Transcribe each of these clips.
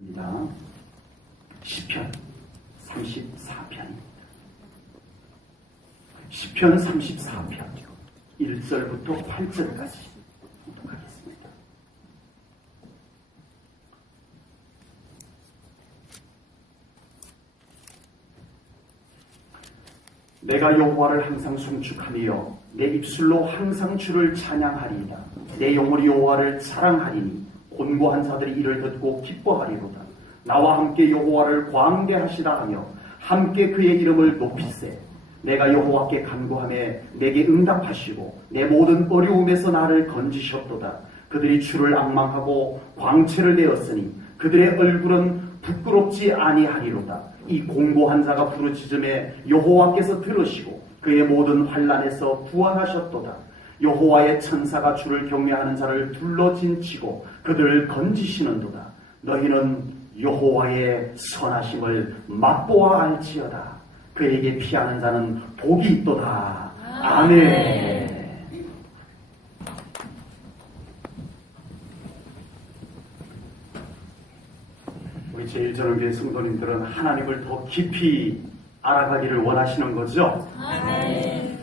입니다. 시편 34편입니다. 시편 34편 1절부터 8절까지 공독하겠습니다. 내가 여호와를 항상 송축하며 내 입술로 항상 주를 찬양하리이다. 내 영혼이 여호와를 사랑하리니 곤고한 자들이 이를 듣고 기뻐하리로다. 나와 함께 여호와를 광대하시라 하며 함께 그의 이름을 높이세. 내가 여호와께 간구하매 내게 응답하시고 내 모든 어려움에서 나를 건지셨도다. 그들이 주를 앙망하고 광채를 내었으니 그들의 얼굴은 부끄럽지 아니하리로다. 이 공고한 자가 부르짖음에 여호와께서 들으시고 그의 모든 환난에서 구원하셨도다. 여호와의 천사가 주를 경외하는 자를 둘러진치고 그들을 건지시는도다. 너희는 여호와의 선하심을 맛보아 알지어다. 그에게 피하는 자는 복이 있도다. 아멘. 우리 제1전원교회 성도님들은 하나님을 더 깊이 알아가기를 원하시는 거죠? 아멘.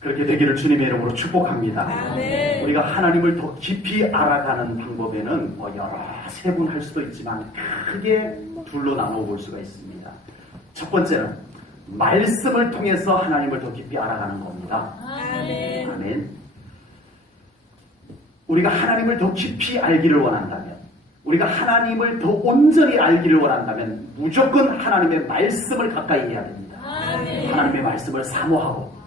그렇게 되기를 주님의 이름으로 축복합니다. 아멘. 우리가 하나님을 더 깊이 알아가는 방법에는 여러 세분할 수도 있지만 크게 둘로 나눠볼 수가 있습니다. 첫 번째는 말씀을 통해서 하나님을 더 깊이 알아가는 겁니다. 아멘. 아멘. 우리가 하나님을 더 깊이 알기를 원한다면, 우리가 하나님을 더 온전히 알기를 원한다면 무조건 하나님의 말씀을 가까이 해야 됩니다. 아멘. 하나님의 말씀을 사모하고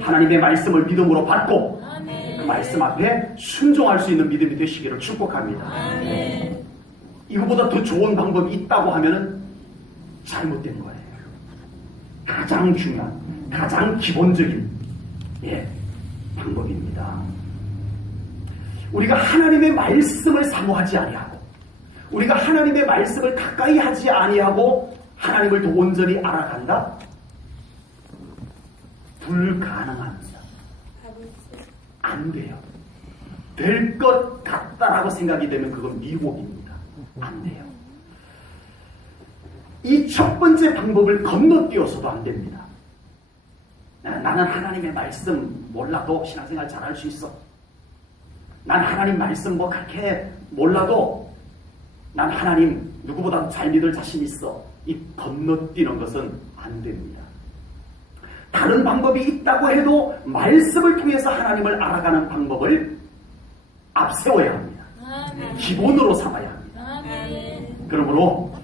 하나님의 말씀을 믿음으로 받고 아멘. 그 말씀 앞에 순종할 수 있는 믿음이 되시기를 축복합니다. 아멘. 이거보다 더 좋은 방법이 있다고 하면 잘못된 거예요. 가장 중요한, 가장 기본적인 방법입니다. 우리가 하나님의 말씀을 사모하지 아니하고 우리가 하나님의 말씀을 가까이 하지 아니하고 하나님을 더 온전히 알아간다? 불가능합니다. 안 돼요. 될 것 같다라고 생각이 되면 그건 미혹입니다. 안 돼요. 이 첫 번째 방법을 건너뛰어서도 안 됩니다. 나는 하나님의 말씀 몰라도 신앙생활 잘할 수 있어. 난 하나님 말씀 그렇게 몰라도 난 하나님 누구보다 잘 믿을 자신 있어. 이 건너뛰는 것은 안 됩니다. 다른 방법이 있다고 해도 말씀을 통해서 하나님을 알아가는 방법을 앞세워야 합니다. 아멘. 기본으로 삼아야 합니다. 아멘. 그러므로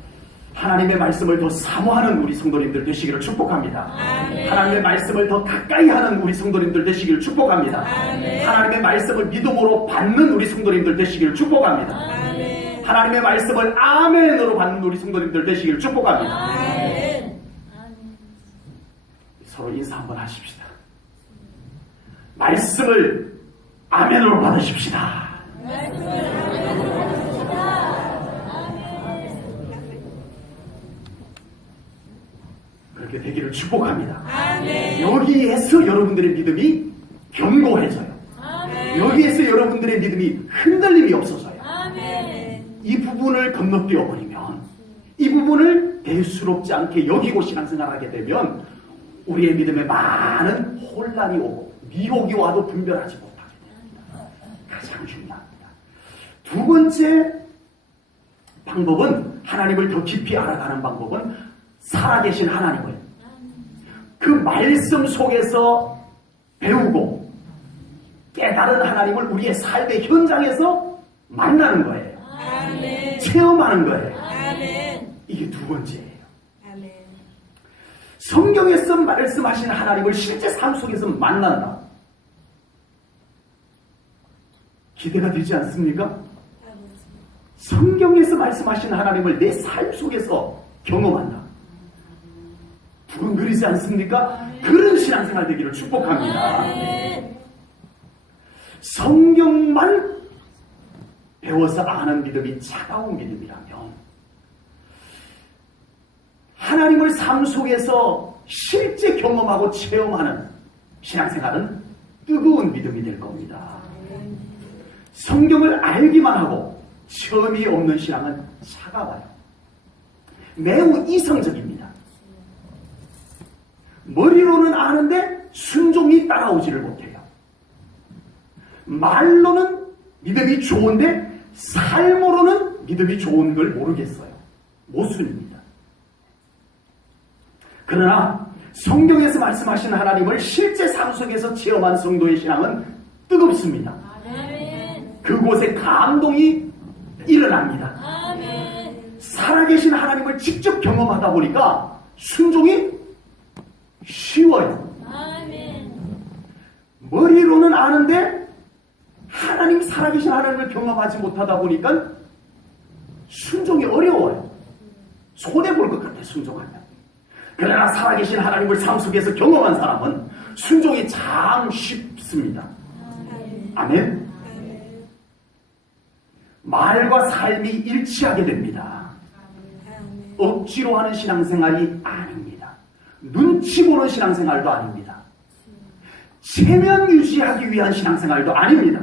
하나님의 말씀을 더 사모하는 우리 성도님들 되시기를 축복합니다. 아멘. 하나님의 말씀을 더 가까이 하는 우리 성도님들 되시기를 축복합니다. 아멘. 하나님의 말씀을 믿음으로 받는 우리 성도님들 되시기를 축복합니다. 아멘. 하나님의 말씀을 아멘으로 받는 우리 성도님들 되시기를 축복합니다. 아멘. 서로 인사 한번 하십시다. 말씀을 아멘으로 받으십시다. 그렇게 되기를 축복합니다. 아멘. 여기에서 여러분들의 믿음이 견고해져요. 아멘. 여기에서 여러분들의 믿음이 흔들림이 없어져요. 아멘. 이 부분을 건너뛰어 버리면, 이 부분을 대수롭지 않게 여기고 신앙생활하게 되면 우리의 믿음에 많은 혼란이 오고 미혹이 와도 분별하지 못하게 됩니다. 가장 중요합니다. 두 번째 방법은, 하나님을 더 깊이 알아가는 방법은 살아계신 하나님을 그 말씀 속에서 배우고 깨달은 하나님을 우리의 삶의 현장에서 만나는 거예요. 아멘. 체험하는 거예요. 아멘. 이게 두 번째예요. 성경에서 말씀하신 하나님을 실제 삶 속에서 만난다. 기대가 되지 않습니까? 성경에서 말씀하신 하나님을 내 삶 속에서 경험한다. 두근거리지 않습니까? 그런 신앙생활 되기를 축복합니다. 성경만 배워서 아는 믿음이 차가운 믿음이라면 하나님을 삶 속에서 실제 경험하고 체험하는 신앙생활은 뜨거운 믿음이 될 겁니다. 성경을 알기만 하고 체험이 없는 신앙은 차가워요. 매우 이성적입니다. 머리로는 아는데 순종이 따라오지를 못해요. 말로는 믿음이 좋은데 삶으로는 믿음이 좋은 걸 모르겠어요. 모순입니다. 그러나 성경에서 말씀하신 하나님을 실제 삶 속에서 체험한 성도의 신앙은 뜨겁습니다. 그곳에 감동이 일어납니다. 살아계신 하나님을 직접 경험하다 보니까 순종이 쉬워요. 머리로는 아는데 하나님 살아계신 하나님을 경험하지 못하다 보니까 순종이 어려워요. 손해볼 것 같아요. 순종하면. 그러나 살아계신 하나님을 삶 속에서 경험한 사람은 순종이 참 쉽습니다. 아멘. 말과 삶이 일치하게 됩니다. 억지로 하는 신앙생활이 아닙니다. 눈치 보는 신앙생활도 아닙니다. 체면 유지하기 위한 신앙생활도 아닙니다.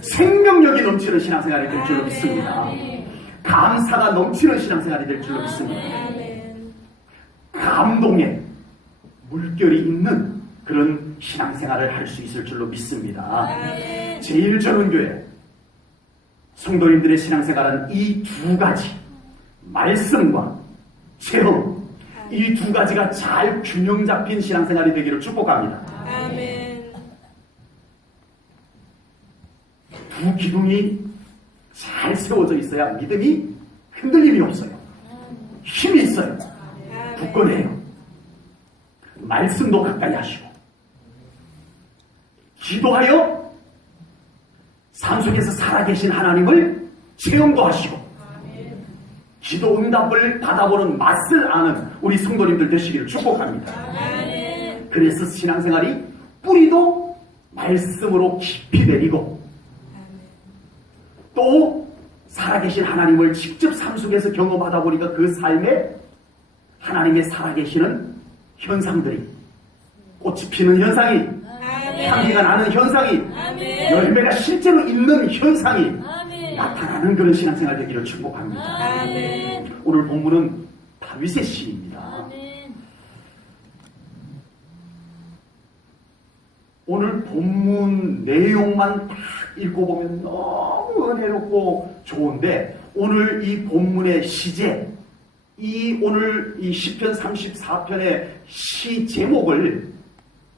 생명력이 넘치는 신앙생활이 될 줄로 믿습니다. 감사가 넘치는 신앙생활이 될 줄로 믿습니다. 감동의 물결이 있는 그런 신앙생활을 할 수 있을 줄로 믿습니다. 제1전원교회 성도님들의 신앙생활은 이 두 가지, 말씀과 체험, 이 두 가지가 잘 균형 잡힌 신앙생활이 되기를 축복합니다. 두 기둥이 잘 세워져 있어야 믿음이 흔들림이 없어요. 힘이 있어요. 굳건해요. 말씀도 가까이 하시고 기도하여 삶 속에서 살아계신 하나님을 체험도 하시고 기도 응답을 받아보는 맛을 아는 우리 성도님들 되시기를 축복합니다. 그래서 신앙생활이 뿌리도 말씀으로 깊이 내리고 또 살아계신 하나님을 직접 삶 속에서 경험하다 보니까 그 삶에 하나님의 살아계시는 현상들이, 꽃이 피는 현상이, 향기가 나는 현상이, 열매가 실제로 있는 현상이 나타나는 그런 신앙생활 되기를 축복합니다. 오늘 본문은 다윗의 시입니다. 오늘 본문 내용만 딱 읽고 보면 너무 은혜롭고 좋은데 오늘 이 본문의 시제, 오늘 이 시편 34편의 시 제목을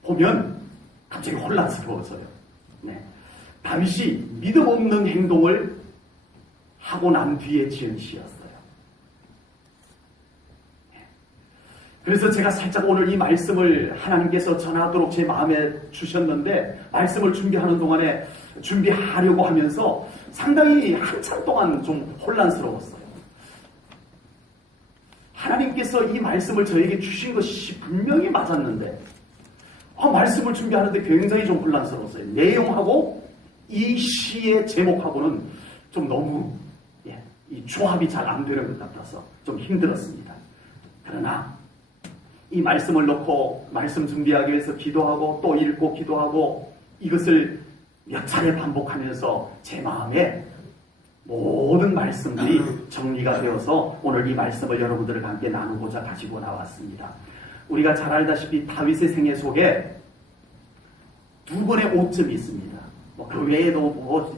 보면 갑자기 혼란스러워져요. 네. 다윗이 믿음 없는 행동을 하고 난 뒤에 지은 시였어요. 그래서 제가 살짝 오늘 이 말씀을 하나님께서 전하도록 제 마음에 주셨는데 말씀을 준비하는 동안에 준비하려고 하면서 상당히 한참 동안 좀 혼란스러웠어요. 하나님께서 이 말씀을 저에게 주신 것이 분명히 맞았는데 말씀을 준비하는데 굉장히 좀 혼란스러웠어요. 내용하고 이 시의 제목하고는 좀 너무 이 조합이 잘 안 되는 것 같아서 좀 힘들었습니다. 그러나 이 말씀을 놓고 말씀 준비하기 위해서 기도하고 또 읽고 기도하고 이것을 몇 차례 반복하면서 제 마음에 모든 말씀들이 정리가 되어서 오늘 이 말씀을 여러분들과 함께 나누고자 가지고 나왔습니다. 우리가 잘 알다시피 다윗의 생애 속에 두 번의 오점이 있습니다. 그 외에도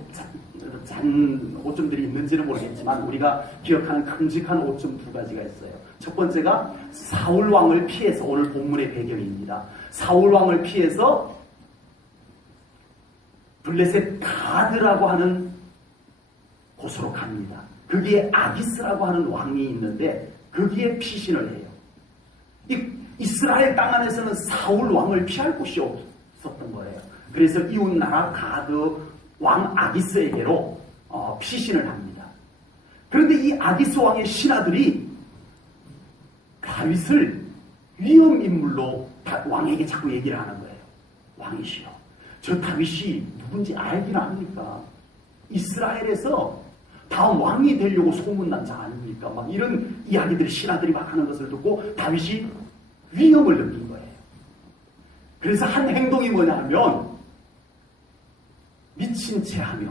잔 오점들이 있는지는 모르겠지만 우리가 기억하는 큼직한 오점 두 가지가 있어요. 첫 번째가 사울 왕을 피해서, 오늘 본문의 배경입니다. 사울 왕을 피해서 블레셋 가드라고 하는 곳으로 갑니다. 거기에 아기스라고 하는 왕이 있는데 거기에 피신을 해요. 이스라엘 땅 안에서는 사울 왕을 피할 곳이 없었던 거예요. 그래서 이웃나라 가드 왕 아기스에게로 피신을 합니다. 그런데 이 아기스 왕의 신하들이 다윗을 위험인물로 왕에게 자꾸 얘기를 하는 거예요. 왕이시여, 저 다윗이 누군지 알긴 합니까? 이스라엘에서 다음 왕이 되려고 소문난 자 아닙니까? 막 이런 이야기들이 신하들이 막 하는 것을 듣고 다윗이 위험을 느낀 거예요. 그래서 한 행동이 뭐냐 하면 미친 채 하며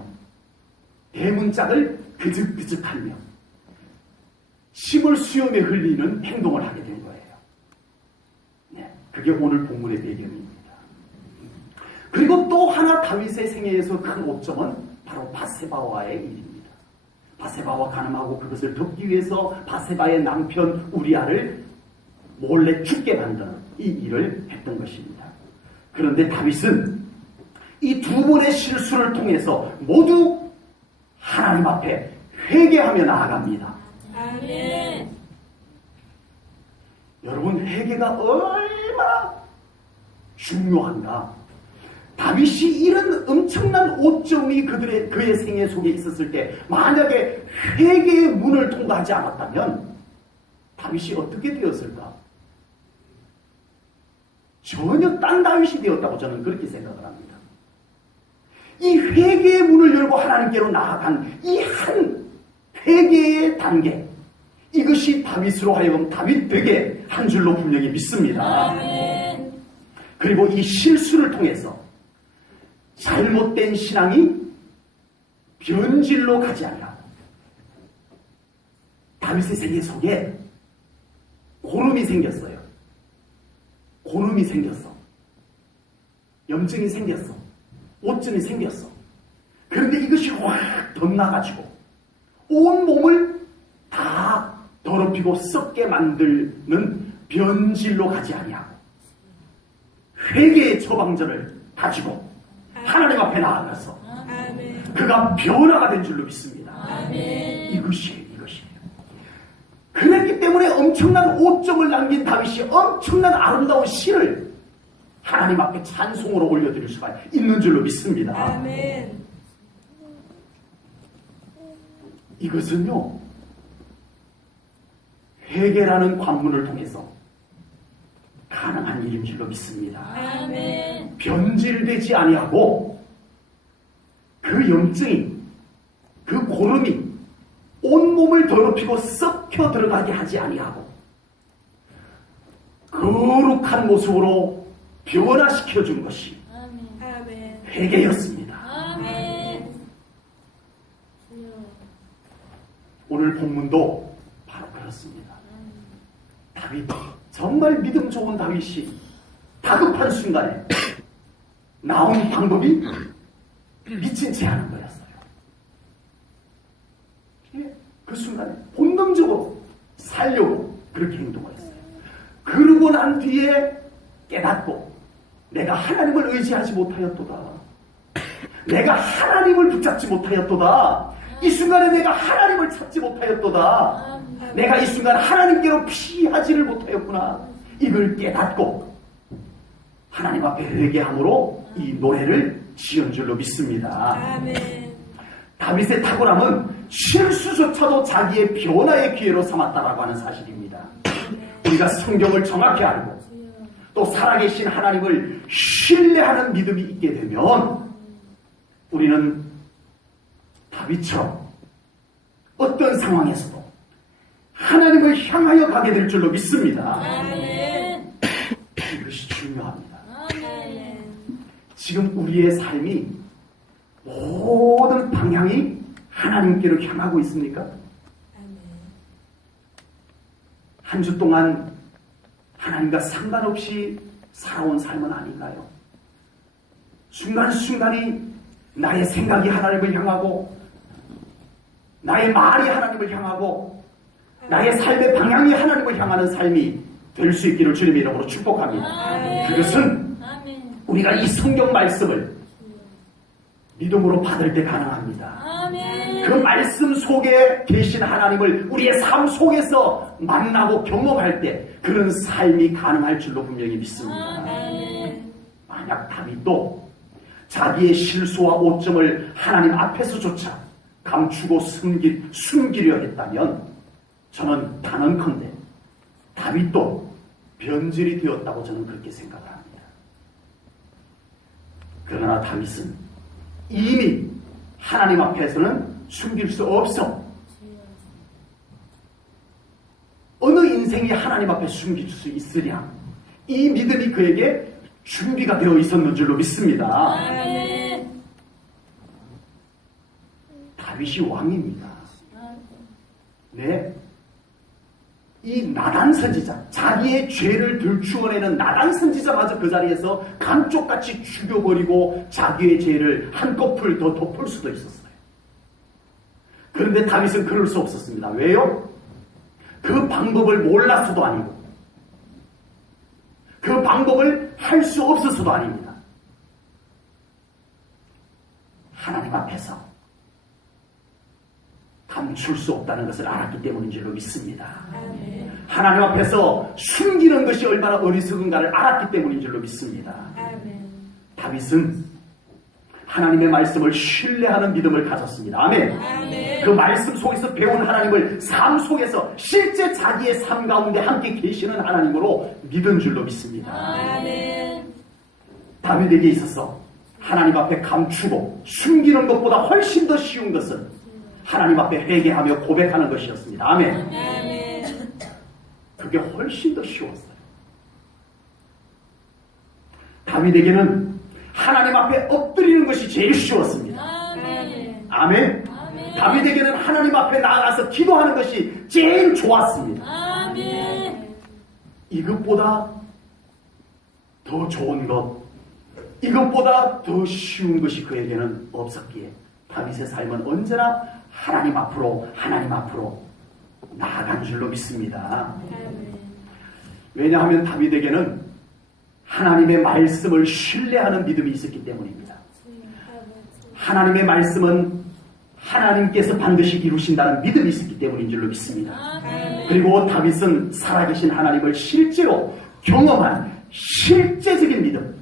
대문짝을 그득그득하며 침을 수염에 흘리는 행동을 하게 된 거예요. 네, 그게 오늘 본문의 배경입니다. 그리고 또 하나 다윗의 생애에서 큰 오점은 바로 바세바와의 일입니다. 바세바와 간음하고 그것을 덮기 위해서 바세바의 남편 우리아를 몰래 죽게 만드는 이 일을 했던 것입니다. 그런데 다윗은 이 두 번의 실수를 통해서 모두 하나님 앞에 회개하며 나아갑니다. 아멘. 여러분, 회개가 얼마나 중요한가. 다윗이 이런 엄청난 오점이 그의 생애 속에 있었을 때 만약에 회개의 문을 통과하지 않았다면 다윗이 어떻게 되었을까? 전혀 딴 다윗이 되었다고 저는 그렇게 생각을 합니다. 이 회개의 문을 열고 하나님께로 나아간 이 한 회개의 단계, 이것이 다윗으로 하여금 다윗 되게 한 줄로 분명히 믿습니다. 아멘. 그리고 이 실수를 통해서 잘못된 신앙이 변질로 가지 않으라고 다윗의 생애 속에 고름이 생겼어요. 고름이 생겼어. 염증이 생겼어. 오점이 생겼어. 그런데 이것이 확 덧나가지고 온 몸을 다 더럽히고 썩게 만드는 변질로 가지 아니하고 회개의 처방전을 가지고 하나님 앞에 나아가서 아멘. 그가 변화가 된 줄로 믿습니다. 아멘. 이것이에요. 그랬기 때문에 엄청난 오점을 남긴 다윗이 엄청난 아름다운 시를 하나님 앞에 찬송으로 올려드릴 수가 있는 줄로 믿습니다. 아멘. 이것은요, 회개라는 관문을 통해서 가능한 일인 줄로 믿습니다. 아멘. 변질되지 아니하고 그 염증이, 그 고름이 온몸을 더럽히고 썩혀 들어가게 하지 아니하고 거룩한 모습으로 변화시켜준 것이 아멘. 회개였습니다. 아멘. 오늘 본문도 바로 그렇습니다. 다윗, 정말 믿음 좋은 다윗이 다급한 순간에 나온 방법이 미친 채 하는 거였어요. 그 순간에 본능적으로 살려고 그렇게 행동했어요. 그러고 난 뒤에 깨닫고 내가 하나님을 의지하지 못하였도다. 내가 하나님을 붙잡지 못하였도다. 이 순간에 내가 하나님을 찾지 못하였도다. 내가 이 순간 하나님께로 피하지를 못하였구나. 이걸 깨닫고 하나님 앞에 회개함으로 이 노래를 지은 줄로 믿습니다. 아멘. 다윗의 탁월함은 실수조차도 자기의 변화의 기회로 삼았다라고 하는 사실입니다. 우리가 성경을 정확히 알고 또 살아계신 하나님을 신뢰하는 믿음이 있게 되면 우리는 다윗처럼 어떤 상황에서도 하나님을 향하여 가게 될 줄로 믿습니다. 아멘. 이것이 중요합니다. 아멘. 지금 우리의 삶이 모든 방향이 하나님께로 향하고 있습니까? 한 주 동안 하나님과 상관없이 살아온 삶은 아닌가요? 순간순간이 나의 생각이 하나님을 향하고 나의 말이 하나님을 향하고 나의 삶의 방향이 하나님을 향하는 삶이 될 수 있기를 주님의 이름으로 축복합니다. 아멘. 그것은 아멘. 우리가 이 성경 말씀을 믿음으로 받을 때 가능합니다. 아멘. 그 말씀 속에 계신 하나님을 우리의 삶 속에서 만나고 경험할 때 그런 삶이 가능할 줄로 분명히 믿습니다. 아멘. 만약 다윗도 자기의 실수와 오점을 하나님 앞에서조차 감추고 숨기려 했다면 저는 단언컨대 다윗도 변질이 되었다고 저는 그렇게 생각을 합니다. 그러나 다윗은 이미 하나님 앞에서는 숨길 수 없어. 어느 인생이 하나님 앞에 숨길 수 있으랴. 이 믿음이 그에게 준비가 되어 있었는 줄로 믿습니다. 아멘. 다윗이 왕입니다. 네. 이 나단 선지자, 자기의 죄를 들추어내는 나단 선지자마저 그 자리에서 감쪽같이 죽여버리고 자기의 죄를 한꺼풀 더 덮을 수도 있었어요. 그런데 다윗은 그럴 수 없었습니다. 왜요? 그 방법을 몰라서도 아니고 그 방법을 할 수 없어서도 아닙니다. 하나님 앞에서 감출 수 없다는 것을 알았기 때문인 줄로 믿습니다. 아멘. 하나님 앞에서 숨기는 것이 얼마나 어리석은가를 알았기 때문인 줄로 믿습니다. 아멘. 다윗은 하나님의 말씀을 신뢰하는 믿음을 가졌습니다. 아멘. 아멘. 그 말씀 속에서 배운 하나님을 삶 속에서 실제 자기의 삶 가운데 함께 계시는 하나님으로 믿은 줄로 믿습니다. 아멘. 다윗에게 있어서 하나님 앞에 감추고 숨기는 것보다 훨씬 더 쉬운 것은 하나님 앞에 회개하며 고백하는 것이었습니다. 아멘. 아멘. 그게 훨씬 더 쉬웠어요. 다윗에게는 하나님 앞에 엎드리는 것이 제일 쉬웠습니다. 아멘. 아멘. 아멘. 다윗에게는 하나님 앞에 나아가서 기도하는 것이 제일 좋았습니다. 아멘. 이것보다 더 좋은 것, 이것보다 더 쉬운 것이 그에게는 없었기에 다윗의 삶은 언제나 하나님 앞으로 나아간 줄로 믿습니다. 아멘. 왜냐하면 다윗에게는 하나님의 말씀을 신뢰하는 믿음이 있었기 때문입니다. 하나님의 말씀은 하나님께서 반드시 이루신다는 믿음이 있었기 때문인 줄로 믿습니다. 아멘. 그리고 다윗은 살아계신 하나님을 실제로 경험한 실제적인 믿음,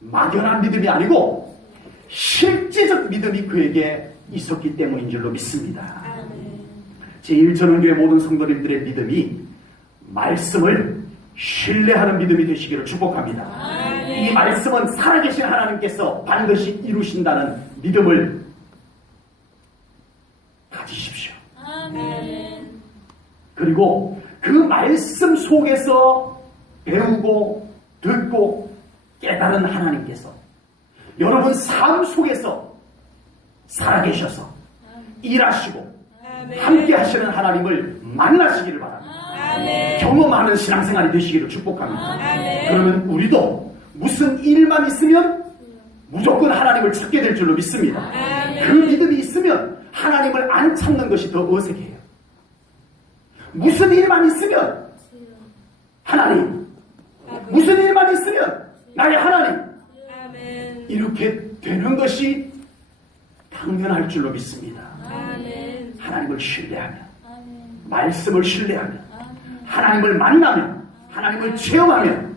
막연한 믿음이 아니고 실제적 믿음이 그에게 있었기 때문인 줄로 믿습니다. 아멘. 제1전원교회 모든 성도님들의 믿음이 말씀을 신뢰하는 믿음이 되시기를 축복합니다. 아멘. 이 말씀은 살아계신 하나님께서 반드시 이루신다는 믿음을 가지십시오. 아멘. 그리고 그 말씀 속에서 배우고 듣고 깨달은 하나님께서 여러분 삶 속에서 살아계셔서 일하시고 아멘. 함께 하시는 하나님을 만나시기를 바랍니다. 아멘. 경험하는 신앙생활이 되시기를 축복합니다. 아멘. 그러면 우리도 무슨 일만 있으면 무조건 하나님을 찾게 될 줄로 믿습니다. 아멘. 그 믿음이 있으면 하나님을 안 찾는 것이 더 어색해요. 무슨 일만 있으면 하나님, 무슨 일만 있으면 나의 하나님, 아멘. 이렇게 되는 것이 당연할 줄로 믿습니다. 아멘. 하나님을 신뢰하면, 아멘. 말씀을 신뢰하면, 아멘. 하나님을 만나면, 하나님을 체험하면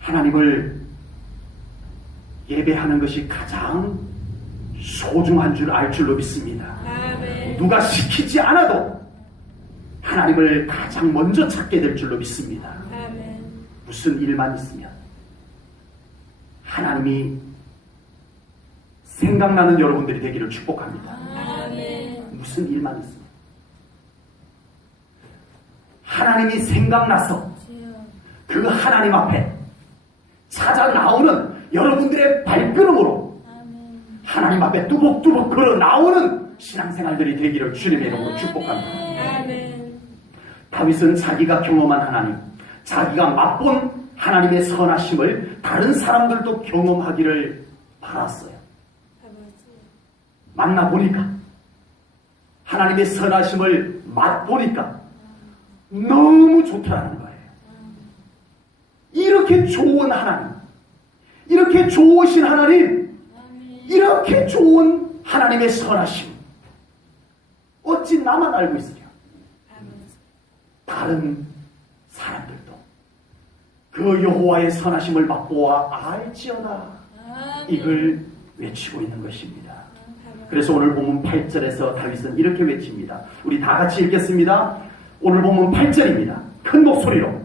하나님을 예배하는 것이 가장 소중한 줄 알 줄로 믿습니다. 아멘. 누가 시키지 않아도 하나님을 가장 먼저 찾게 될 줄로 믿습니다. 아멘. 무슨 일만 있으면 하나님이 생각나는 여러분들이 되기를 축복합니다. 아멘. 무슨 일만 있으면 하나님이 생각나서 그 하나님 앞에 찾아 나오는 여러분들의 발걸음으로 아멘. 하나님 앞에 뚜벅뚜벅 걸어 나오는 신앙생활들이 되기를 주님의 이름으로 축복합니다. 아멘. 다윗은 자기가 경험한 하나님, 자기가 맛본 하나님의 선하심을 다른 사람들도 경험하기를 바랐어요. 만나보니까 하나님의 선하심을 맛보니까 너무 좋더라는 거예요. 이렇게 좋은 하나님, 이렇게 좋으신 하나님, 이렇게 좋은 하나님의 선하심 어찌 나만 알고 있으랴. 다른 사람들도 그 여호와의 선하심을 맛보아 알지어다, 이걸 외치고 있는 것입니다. 그래서 오늘 본문 8절에서 다윗은 이렇게 외칩니다. 우리 다 같이 읽겠습니다. 오늘 본문 8절입니다. 큰 목소리로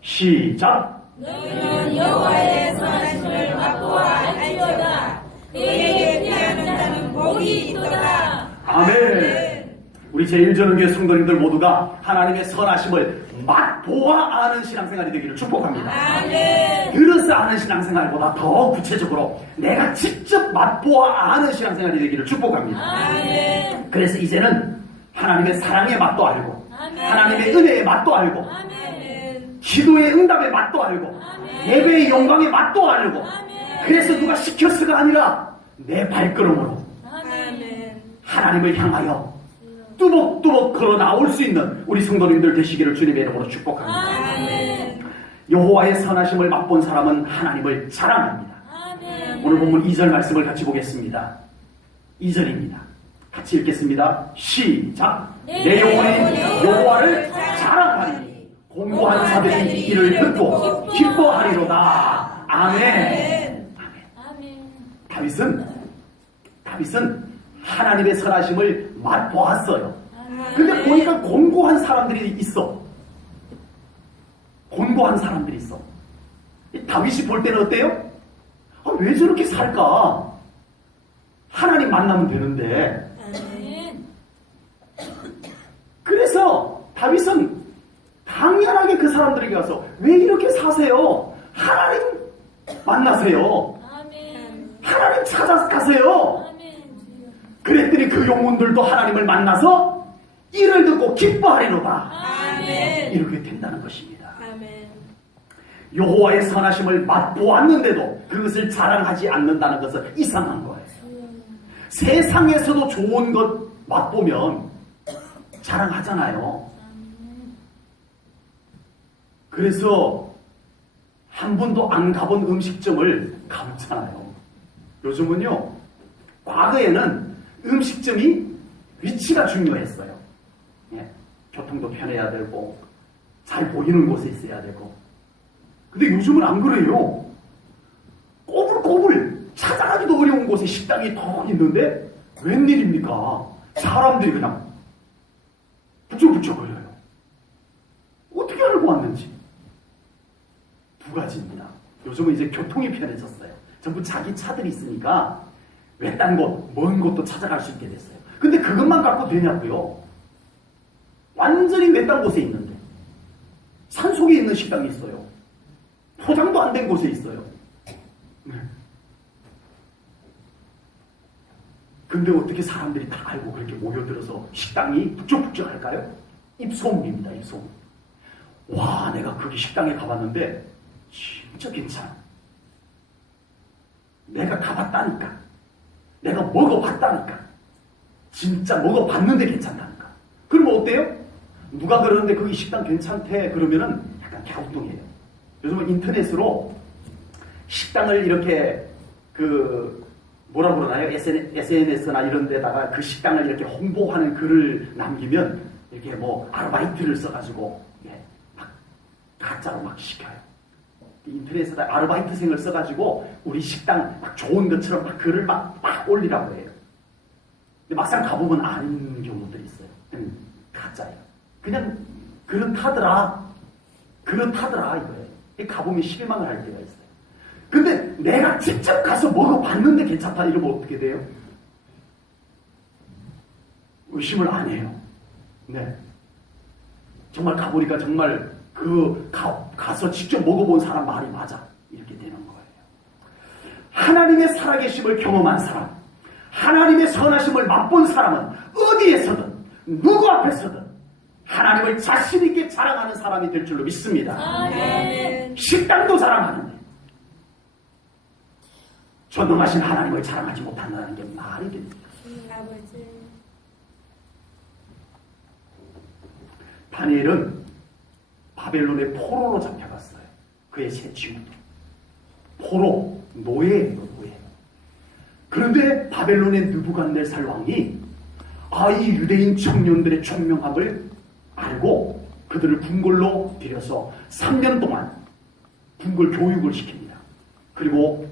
시작. 너희는 여호와의 선하심을 맛보아 알지어다. 그에게 피하는 자는 복이 있도다. 아멘. 우리 제1전원교회 성도님들 모두가 하나님의 선하심을 맛보아 아는 신앙생활이 되기를 축복합니다. 아멘. 들어서 아는 신앙생활보다 더 구체적으로 내가 직접 맛보아 아는 신앙생활이 되기를 축복합니다. 아멘. 그래서 이제는 하나님의 사랑의 맛도 알고 아멘. 하나님의 은혜의 맛도 알고 아멘. 기도의 응답의 맛도 알고 아멘. 예배의 영광의 맛도 알고 아멘. 그래서 누가 시켜서가 아니라 내 발걸음으로 아멘. 하나님을 향하여 뚜벅뚜벅 걸어 나올 수 있는 우리 성도님들 되시기를 주님의 이름으로 축복합니다. 아멘. 여호와의 선하심을 맛본 사람은 하나님을 자랑합니다. 아멘. 오늘 본문 2절 말씀을 같이 보겠습니다. 2절입니다. 같이 읽겠습니다. 시작. 내 영혼이 여호와를 자랑하리니 공고한 자들이 이를 듣고 기뻐하리로다. 아멘. 아멘. 다윗은 하나님의 선하심을 맛보았어요. 아멘. 근데 보니까 곤고한 사람들이 있어. 곤고한 사람들이 있어. 다윗이 볼 때는 어때요? 왜 저렇게 살까? 하나님 만나면 되는데. 아멘. 그래서 다윗은 당연하게 그 사람들에게 가서 왜 이렇게 사세요? 하나님 만나세요. 아멘. 하나님 찾아가세요. 아멘. 그랬더니 그 영혼들도 하나님을 만나서 이를 듣고 기뻐하리로다. 아멘. 이렇게 된다는 것입니다. 아멘. 여호와의 선하심을 맛보았는데도 그것을 자랑하지 않는다는 것은 이상한 거예요. 세상에서도 좋은 것 맛보면 자랑하잖아요. 그래서 한 번도 안 가본 음식점을 가봤잖아요. 요즘은요, 과거에는 음식점이 위치가 중요했어요. 예, 교통도 편해야 되고 잘 보이는 곳에 있어야 되고. 근데 요즘은 안 그래요. 꼬불꼬불 찾아가기도 어려운 곳에 식당이 더 있는데 웬일입니까? 사람들이 그냥 부쩍부쩍거려요. 어떻게 알고 왔는지. 두 가지입니다. 요즘은 이제 교통이 편해졌어요. 전부 자기 차들이 있으니까 외딴 곳, 먼 곳도 찾아갈 수 있게 됐어요. 근데 그것만 갖고 되냐고요? 완전히 외딴 곳에 있는데 산속에 있는 식당이 있어요. 포장도 안 된 곳에 있어요. 네. 근데 어떻게 사람들이 다 알고 그렇게 모여들어서 식당이 북적북적할까요? 입소문입니다. 입소문. 와, 내가 거기 식당에 가봤는데 진짜 괜찮아. 내가 가봤다니까. 내가 먹어봤다니까. 진짜 먹어봤는데 괜찮다니까. 그러면 어때요? 누가 그러는데 거기 식당 괜찮대 그러면은 약간 갸우뚱해요. 요즘은 인터넷으로 식당을 이렇게 뭐라 그러나요? SNS나 이런 데다가 그 식당을 이렇게 홍보하는 글을 남기면 이렇게 뭐 아르바이트를 써가지고 막 가짜로 막 시켜요. 인터넷에다 아르바이트생을 써가지고 우리 식당 막 좋은 것처럼 막 글을 막 올리라고 해요. 근데 막상 가보면 아닌 경우들이 있어요. 가짜예요. 그냥 그렇다더라 이거예요. 가보면 실망을 할 때가 있어요. 근데 내가 직접 가서 먹어봤는데 괜찮다 이러면 어떻게 돼요? 의심을 안 해요. 네. 정말 가보니까 정말 가서 직접 먹어본 사람 말이 맞아. 이렇게 되는 거예요. 하나님의 살아계심을 경험한 사람, 하나님의 선하심을 맛본 사람은 어디에서든 누구 앞에서든 하나님을 자신있게 자랑하는 사람이 될 줄로 믿습니다. 아멘. 식당도 자랑하는데 전능하신 하나님을 자랑하지 못한다는 게 말이 됩니다. 아버지. 다니엘은 바벨론의 포로로 잡혀갔어요. 그의 세 친구들. 포로, 노예예요, 노예. 그런데 바벨론의 느부갓네살 왕이 이 유대인 청년들의 총명함을 알고 그들을 궁궐로 들여서 3년 동안 궁궐 교육을 시킵니다. 그리고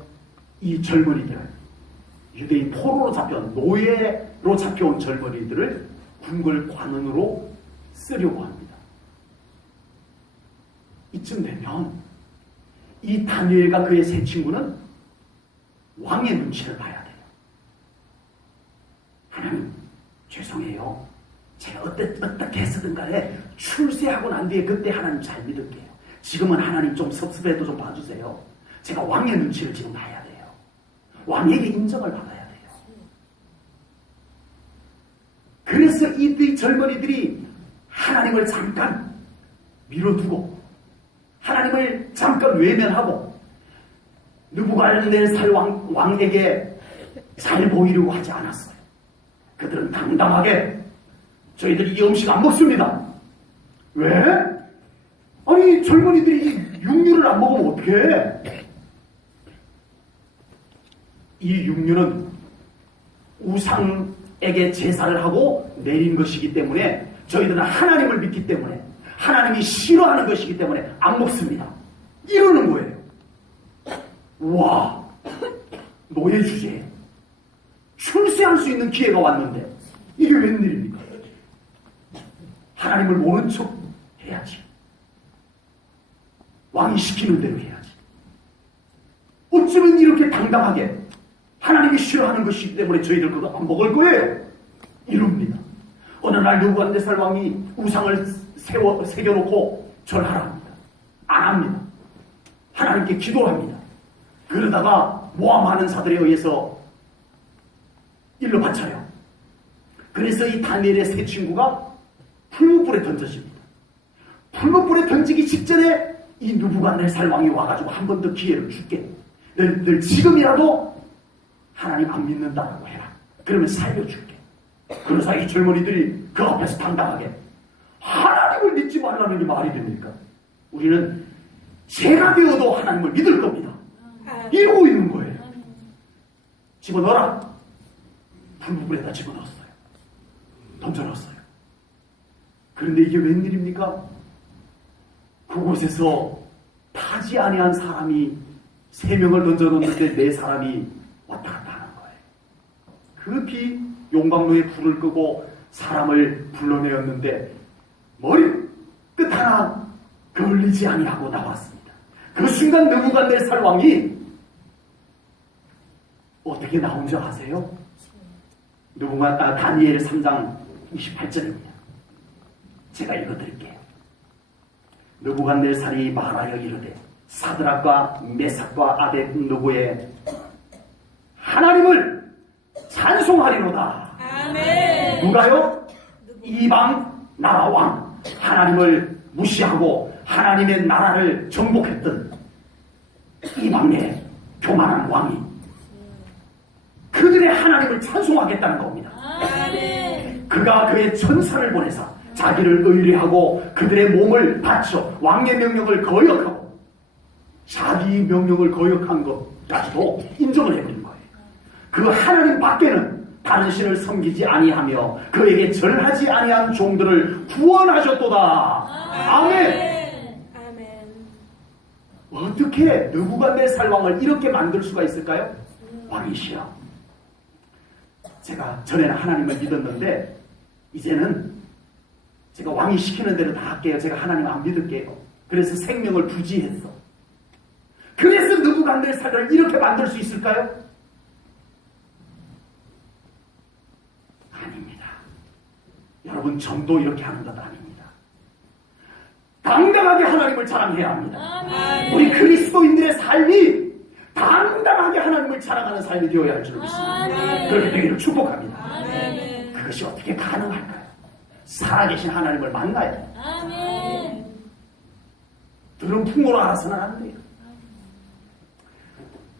이 젊은이들, 유대인 포로로 잡혀온 노예로 잡혀온 젊은이들을 궁궐 관원으로 쓰려고 합니다. 이쯤 되면 이 다니엘과 그의 세 친구는 왕의 눈치를 봐야 돼요. 하나님, 죄송해요. 제가 어떻게 했었든 간에 출세하고 난 뒤에 그때 하나님 잘 믿을게요. 지금은 하나님 좀 섭섭해도 좀 봐주세요. 제가 왕의 눈치를 지금 봐야 돼요. 왕에게 인정을 받아야 돼요. 그래서 이 젊은이들이 하나님을 잠깐 밀어두고 하나님을 잠깐 외면하고 느부갓네살 왕에게 잘 보이려고 하지 않았어요. 그들은 당당하게 저희들이 이 음식 안 먹습니다. 왜? 아니 젊은이들이 육류를 안 먹으면 어떡해? 이 육류는 우상에게 제사를 하고 내린 것이기 때문에 저희들은 하나님을 믿기 때문에 하나님이 싫어하는 것이기 때문에 안 먹습니다. 이러는 거예요. 와, 노예 주제에 출세할 수 있는 기회가 왔는데 이게 웬일입니까? 하나님을 모른 척 해야지. 왕이 시키는 대로 해야지. 어쩌면 이렇게 당당하게 하나님이 싫어하는 것이기 때문에 저희들 그거 안 먹을 거예요. 이럽니다. 어느 날 느부갓네살 왕이 우상을 새겨놓고 절하라 합니다. 안 합니다. 하나님께 기도합니다. 그러다가 모함하는 자들에 의해서 일로 바쳐요. 그래서 이 다니엘의 세 친구가 풀무불에 던져집니다. 풀무불에 던지기 직전에 이 느부갓네살 왕이 와가지고 한 번 더 기회를 줄게. 늘 지금이라도 하나님 안 믿는다라고 해라. 그러면 살려줄게. 그래서 이 젊은이들이 그 앞에서 당당하게 하나님을 믿지 말라는 게 말이 됩니까? 우리는 죄가 되어도 하나님을 믿을 겁니다. 이러고 있는 거예요. 집어넣어라. 풀무불에다 집어넣었어요. 던져넣었어요. 그런데 이게 웬일입니까? 그곳에서 타지 아니한 사람이 3명을 던져놓는데 4사람이 왔다 갔다 하는 거예요. 급히 용광로에 불을 끄고 사람을 불러내었는데 머리 끝 하나 걸리지 아니하고 나왔습니다. 그 순간 느부갓네살 왕이 어떻게 나온 줄 아세요? 다니엘 3장 28절입니다. 제가 읽어드릴게요. 느부갓네살이 말하여 이르되 사드락과 메삭과 아벳느고의 하나님을 찬송하리로다. 아멘. 누가요? 이방 나라 왕 하나님을 무시하고 하나님의 나라를 정복했던 이방의 교만한 왕이 그들의 하나님을 찬송하겠다는 겁니다. 아멘. 그가 그의 천사를 보내서 자기를 의뢰하고 그들의 몸을 바쳐 왕의 명령을 거역하고 자기 명령을 거역한 것까지도 인정을 해버린 거예요. 그 하나님 밖에는 다른 신을 섬기지 아니하며 그에게 절하지 아니한 종들을 구원하셨도다. 아멘. 아멘. 어떻게 느부갓네살 왕을 이렇게 만들 수가 있을까요? 왕이시여, 제가 전에는 하나님을 믿었는데 이제는 제가 왕이 시키는 대로 다 할게요. 제가 하나님 안 믿을게요. 그래서 생명을 부지했어. 그래서 느부갓네살을 이렇게 만들 수 있을까요? 아닙니다. 여러분, 전도 이렇게 하는 것 아닙니다. 당당하게 하나님을 자랑해야 합니다. 아멘. 우리 그리스도인들의 삶이 당당하게 하나님을 자랑하는 삶이 되어야 할 줄 믿습니다. 아멘. 그렇게 되기를 축복합니다. 아멘. 그것이 어떻게 가능할까요? 살아계신 하나님을 만나야 돼요. 아멘. 들은 풍으로 알아서는 안 돼요.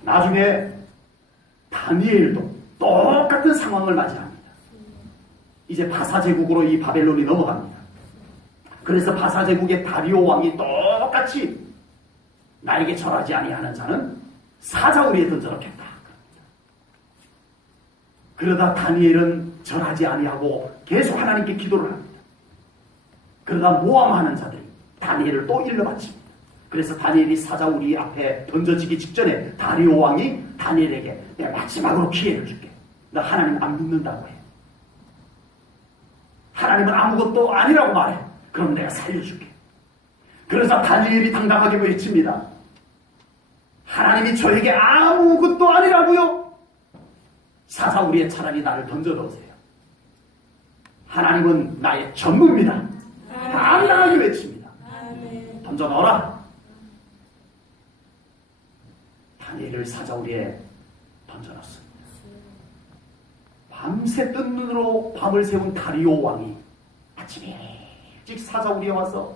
나중에 다니엘도 똑같은 상황을 맞이합니다. 이제 바사 제국으로 이 바벨론이 넘어갑니다. 그래서 바사 제국의 다리오 왕이 똑같이 나에게 절하지 아니하는 자는 사자우리에 던져놓겠다. 그러다 다니엘은 절하지 아니하고 계속 하나님께 기도를 합니다. 그러다 모함하는 자들이 다니엘을 또 일러 바칩니다. 그래서 다니엘이 사자우리 앞에 던져지기 직전에 다리오 왕이 다니엘에게 내가 마지막으로 기회를 줄게. 너 하나님 안 믿는다고 해. 하나님은 아무것도 아니라고 말해. 그럼 내가 살려줄게. 그래서 다니엘이 당당하게 외칩니다. 하나님이 저에게 아무것도 아니라고요? 사자우리에 차라리 나를 던져 넣으세요. 하나님은 나의 전부입니다. 당당하게 외칩니다. 아멘. 던져 넣어라. 다니엘을 사자우리에 던져 넣었습니다. 밤새 뜬 눈으로 밤을 새운 다리오 왕이 아침에 일찍 사자우리에 와서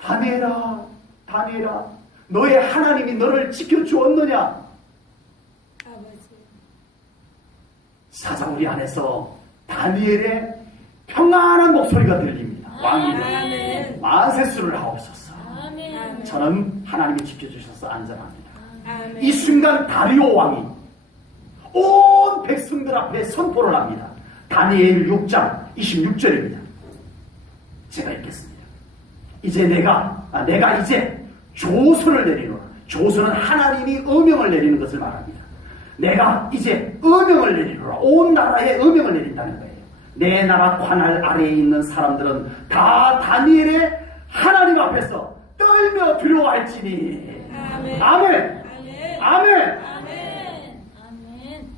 다니엘아, 다니엘아, 너의 하나님이 너를 지켜주었느냐? 아버지. 사자우리 안에서 다니엘의 평안한 목소리가 들립니다. 왕이 아멘. 만세수를 하옵소서. 아멘. 저는 하나님이 지켜주셔서 안전합니다. 아멘. 이 순간 다리오 왕이 온 백성들 앞에 선포를 합니다. 다니엘 6장 26절입니다. 제가 읽겠습니다. 이제 내가 이제 조서를 내리노라. 조서는 하나님이 어명을 내리는 것을 말합니다. 내가 이제 어명을 내리노라. 온 나라에 어명을 내린다는 거예요. 내 나라 관할 아래에 있는 사람들은 다 다니엘의 하나님 앞에서 떨며 두려워할지니. 아멘. 아멘. 아멘. 아멘. 아멘. 아멘.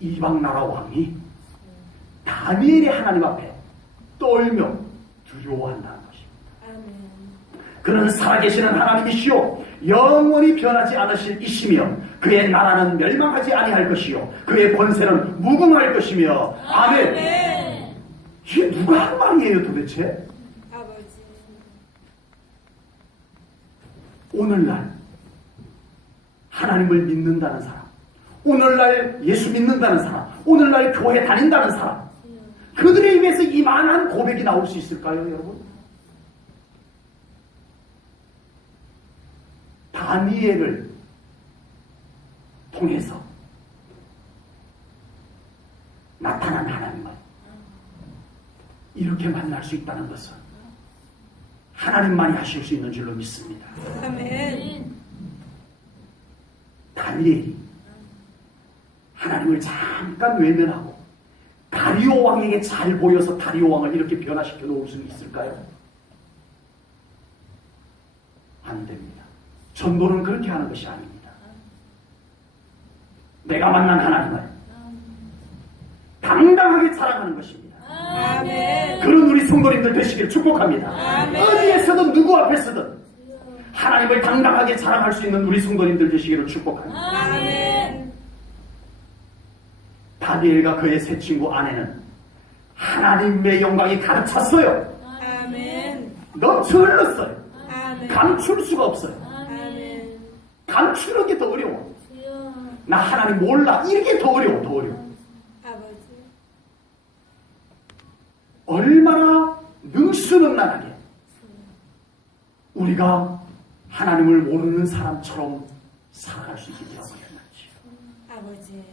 이방 나라 왕이 다니엘의 하나님 앞에 떨며 두려워한다는 것입니다. 아멘. 그는 살아계시는 하나님이시요 영원히 변하지 않으실 이시며 그의 나라는 멸망하지 아니할 것이요 그의 권세는 무궁할 것이며. 아멘. 아멘. 이게 누가 한 말이에요 도대체? 아버지. 오늘날 하나님을 믿는다는 사람, 오늘날 예수 믿는다는 사람, 오늘날 교회 다닌다는 사람, 그들의 입에서 이만한 고백이 나올 수 있을까요, 여러분? 다니엘을 통해서 나타난 하나님을 이렇게 만날 수 있다는 것은 하나님만이 하실 수 있는 줄로 믿습니다. 아멘. 다니엘이 하나님을 잠깐 외면하고 다리오 왕에게 잘 보여서 다리오 왕을 이렇게 변화시켜 놓을 수 있을까요? 안 됩니다. 전도는 그렇게 하는 것이 아닙니다. 내가 만난 하나님을 당당하게 자랑하는 것입니다. 아멘. 그런 우리 성도님들 되시길 축복합니다. 아멘. 어디에서든 누구 앞에서든 하나님을 당당하게 자랑할 수 있는 우리 성도님들 되시기를 축복합니다. 아멘. 다니엘과 그의 세 친구 아내는 하나님의 영광이 가득 찼어요. 아멘. 넘쳐 흘렀어요. 아멘. 감출 수가 없어요. 아멘. 감추는 게 더 어려워. 나 하나님 몰라. 이게 더 어려워. 더 어려워. 아버지. 얼마나 능수능란하게 우리가 하나님을 모르는 사람처럼 살아갈 수 있게 되어버렸는지. 아버지.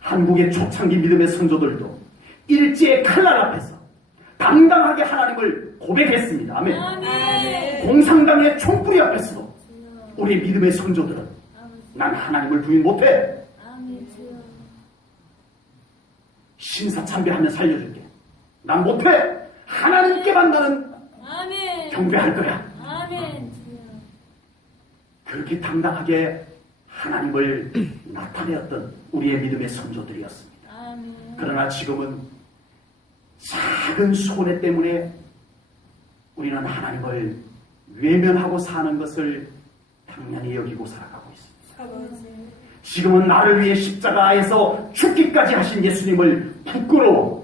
한국의 초창기 믿음의 선조들도 일제의 칼날 앞에서 당당하게 하나님을 고백했습니다. 아멘. 아멘. 공산당의 총뿌리 앞에서도 우리 믿음의 선조들은 난 하나님을 부인 못해. 신사참배하며 살려줄게. 난 못해. 하나님께만 나는 아멘. 경배할 거야. 아멘. 그렇게 당당하게 하나님을 나타내었던 우리의 믿음의 선조들이었습니다. 아멘. 그러나 지금은 작은 손해 때문에 우리는 하나님을 외면하고 사는 것을 당연히 여기고 살아가고 있습니다. 아버지. 지금은 나를 위해 십자가에서 죽기까지 하신 예수님을 부끄러워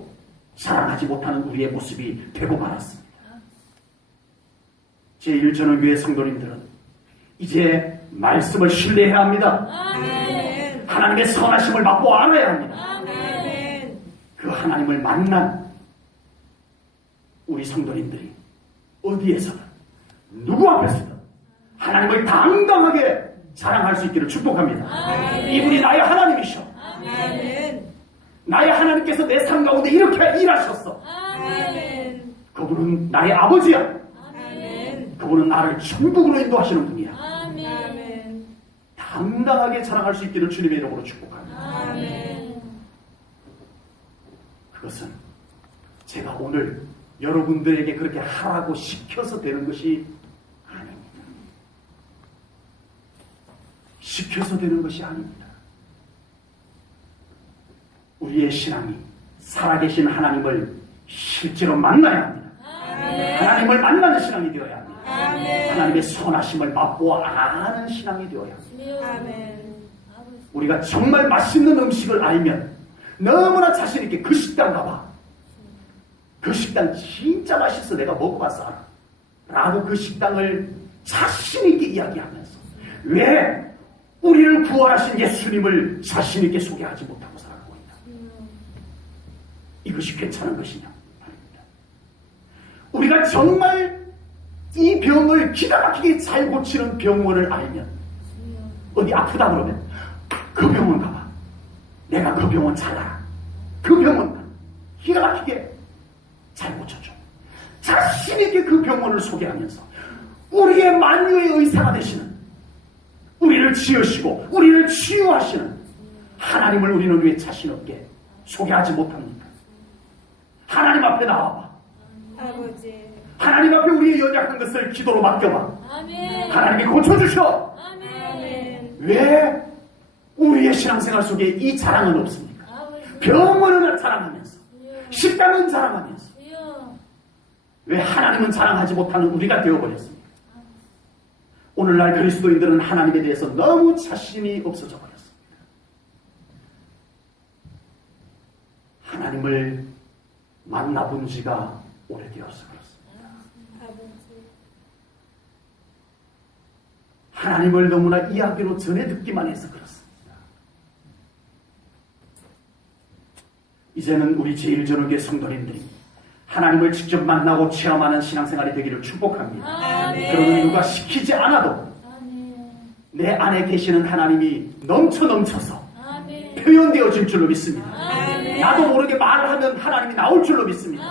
사랑하지 못하는 우리의 모습이 되고 말았습니다. 제1전을 교회 성도님들은 이제 말씀을 신뢰해야 합니다. 아멘. 하나님의 선하심을 맛보 알아야 합니다. 아멘. 그 하나님을 만난 우리 성도님들이 어디에서든 누구 앞에서든 하나님을 당당하게 자랑할 수 있기를 축복합니다. 아멘. 이분이 나의 하나님이셔. 아멘. 나의 하나님께서 내 삶 가운데 이렇게 일하셨어. 아멘. 그분은 나의 아버지야. 아멘. 그분은 나를 천국으로 인도하시는 분이야. 아멘. 당당하게 자랑할 수 있기를 주님의 이름으로 축복합니다. 아멘. 그것은 제가 오늘 여러분들에게 그렇게 하라고 시켜서 되는 것이 아닙니다. 시켜서 되는 것이 아닙니다. 우리의 신앙이 살아계신 하나님을 실제로 만나야 합니다. 하나님을 만나는 신앙이 되어야 합니다. 하나님의 선하심을 맛보아 아는 신앙이 되어야 합니다. 아멘. 우리가 정말 맛있는 음식을 알면 너무나 자신있게 그 식당 가봐. 그 식당 진짜 맛있어. 내가 먹어봤어. 알아. 라고 그 식당을 자신있게 이야기하면서 왜 우리를 구원하신 예수님을 자신있게 소개하지 못하고 살아가고 있나. 이것이 괜찮은 것이냐. 아닙니다. 우리가 정말 이 병을 기가 막히게 잘 고치는 병원을 알면 어디 아프다 그러면 그 병원 가봐. 내가 그 병원 잘 알아. 그 병원 가. 기가 막히게 잘 고쳐줘. 자신있게 그 병원을 소개하면서 우리의 만유의 의사가 되시는, 우리를 지으시고 우리를 치유하시는 하나님을 우리는 왜 자신없게 소개하지 못합니까? 하나님 앞에 나와봐. 아버지. 하나님 앞에 우리의 연약한 것을 기도로 맡겨봐. 하나님이 고쳐주셔. 왜 우리의 신앙생활 속에 이 자랑은 없습니까? 병원은 자랑하면서, 식당은 자랑하면서, 왜 하나님은 자랑하지 못하는 우리가 되어버렸습니까? 오늘날 그리스도인들은 하나님에 대해서 너무 자신이 없어져 버렸습니다. 하나님을 만나본 지가 오래되어서 그렇습니다. 하나님을 너무나 이야기로 전해 듣기만 해서 그렇습니다. 이제는 우리 제1전후교회 성도님들이 하나님을 직접 만나고 체험하는 신앙생활이 되기를 축복합니다. 그러면 누가 시키지 않아도 내 안에 계시는 하나님이 넘쳐서 표현되어질 줄로 믿습니다. 나도 모르게 말을 하면 하나님이 나올 줄로 믿습니다.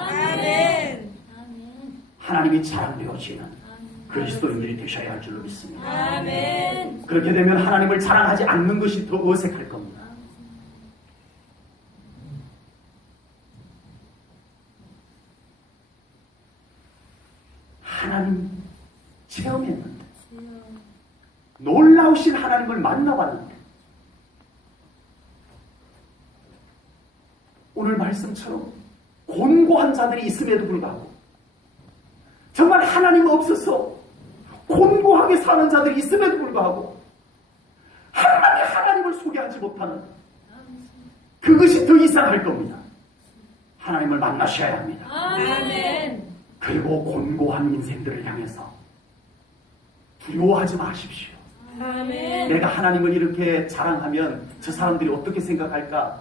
하나님이 자랑되어지는 그리스도인들이 되셔야 할 줄로 믿습니다. 그렇게 되면 하나님을 자랑하지 않는 것이 더 어색할 겁니다. 하나님 체험했는데, 놀라우신 하나님을 만나봤는데, 오늘 말씀처럼 곤고한 자들이 있음에도 불구하고, 정말 하나님 없어서 곤고하게 사는 자들이 있음에도 불구하고 하나님을 소개하지 못하는, 그것이 더 이상할 겁니다. 하나님을 만나셔야 합니다. 그리고 곤고한 인생들을 향해서 두려워하지 마십시오. 내가 하나님을 이렇게 자랑하면 저 사람들이 어떻게 생각할까?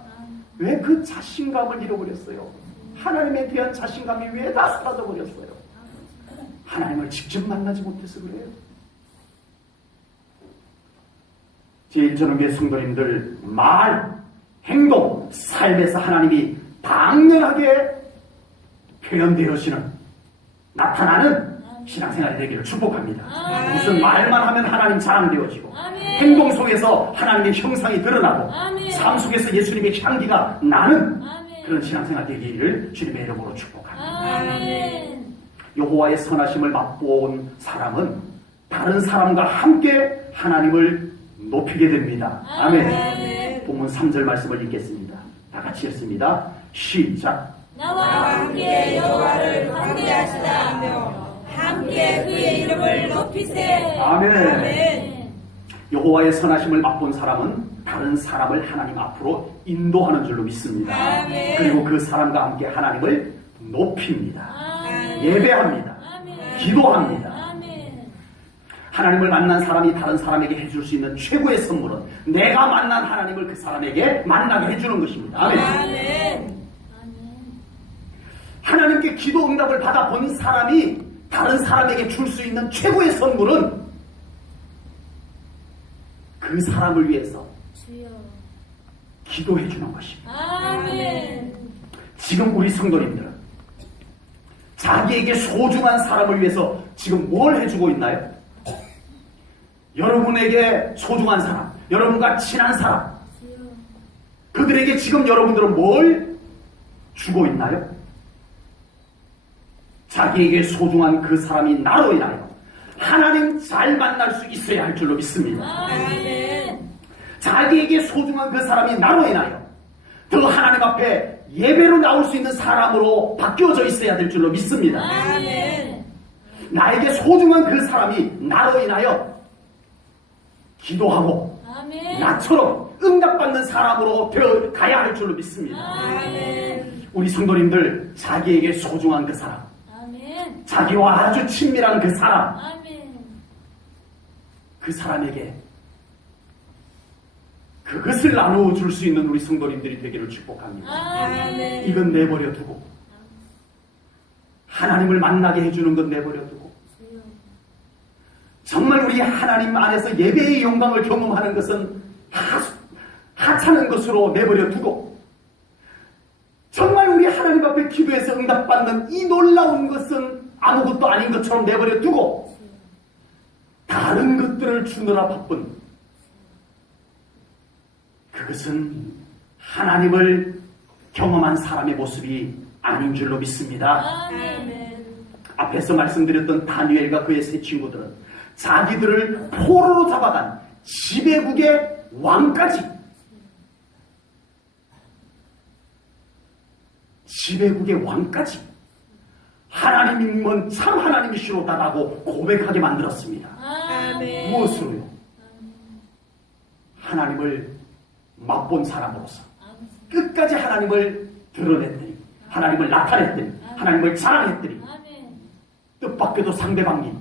왜 그 자신감을 잃어버렸어요? 하나님에 대한 자신감이 왜 다 사라져버렸어요? 하나님을 직접 만나지 못해서 그래요. 제1전후교회 성도님들 말, 행동, 삶에서 하나님이 당연하게 표현되어지는, 나타나는 신앙생활이 되기를 축복합니다. 무슨 말만 하면 하나님 자랑되어지고, 행동 속에서 하나님의 형상이 드러나고, 삶 속에서 예수님의 향기가 나는 그런 신앙생활 되기를 주님의 이름으로 축복합니다. 여호와의 선하심을 맛본 사람은 다른 사람과 함께 하나님을 높이게 됩니다. 아멘. 본문 3절 말씀을 읽겠습니다. 다 같이 읽습니다. 시작. 나와 함께 여호와를 경배하시라. 함께 그의 이름을 높이세. 아멘. 여호와의 선하심을 맛본 사람은 다른 사람을 하나님 앞으로 인도하는 줄로 믿습니다. 그리고 그 사람과 함께 하나님을 높입니다. 예배합니다. 기도합니다. 하나님을 만난 사람이 다른 사람에게 해줄 수 있는 최고의 선물은 내가 만난 하나님을 그 사람에게 만나게 해주는 것입니다. 아멘. 하나님께 기도 응답을 받아본 사람이 다른 사람에게 줄 수 있는 최고의 선물은 그 사람을 위해서 기도해 주는 것입니다. 지금 우리 성도님들은 자기에게 소중한 사람을 위해서 지금 뭘 해주고 있나요? 여러분에게 소중한 사람, 여러분과 친한 사람, 그들에게 지금 여러분들은 뭘 주고 있나요? 자기에게 소중한 그 사람이 나로 인하여 하나님 잘 만날 수 있어야 할 줄로 믿습니다. 자기에게 소중한 그 사람이 나로 인하여 더 하나님 앞에 예배로 나올 수 있는 사람으로 바뀌어져 있어야 될 줄로 믿습니다. 아멘. 나에게 소중한 그 사람이 나로 인하여 기도하고 아멘. 나처럼 응답받는 사람으로 되어 가야 할 줄로 믿습니다. 아멘. 우리 성도님들, 자기에게 소중한 그 사람, 아멘. 자기와 아주 친밀한 그 사람, 아멘. 그 사람에게 그것을 나누어 줄 수 있는 우리 성도님들이 되기를 축복합니다. 아멘. 이건 내버려 두고, 하나님을 만나게 해주는 건 내버려 두고, 정말 우리 하나님 안에서 예배의 영광을 경험하는 것은 하찮은 것으로 내버려 두고, 정말 우리 하나님 앞에 기도해서 응답받는 이 놀라운 것은 아무것도 아닌 것처럼 내버려 두고, 다른 것들을 주느라 바쁜, 그것은 하나님을 경험한 사람의 모습이 아닌 줄로 믿습니다. 아멘. 앞에서 말씀드렸던 다니엘과 그의 세 친구들은 자기들을 포로로 잡아간 지배국의 왕까지, 지배국의 왕까지 하나님은 참 하나님이시로다라고 고백하게 만들었습니다. 아멘. 무엇으로요? 하나님을 맛본 사람으로서 끝까지 하나님을 드러냈더니, 하나님을 나타냈더니, 하나님을 자랑했더니, 아멘. 뜻밖에도 상대방이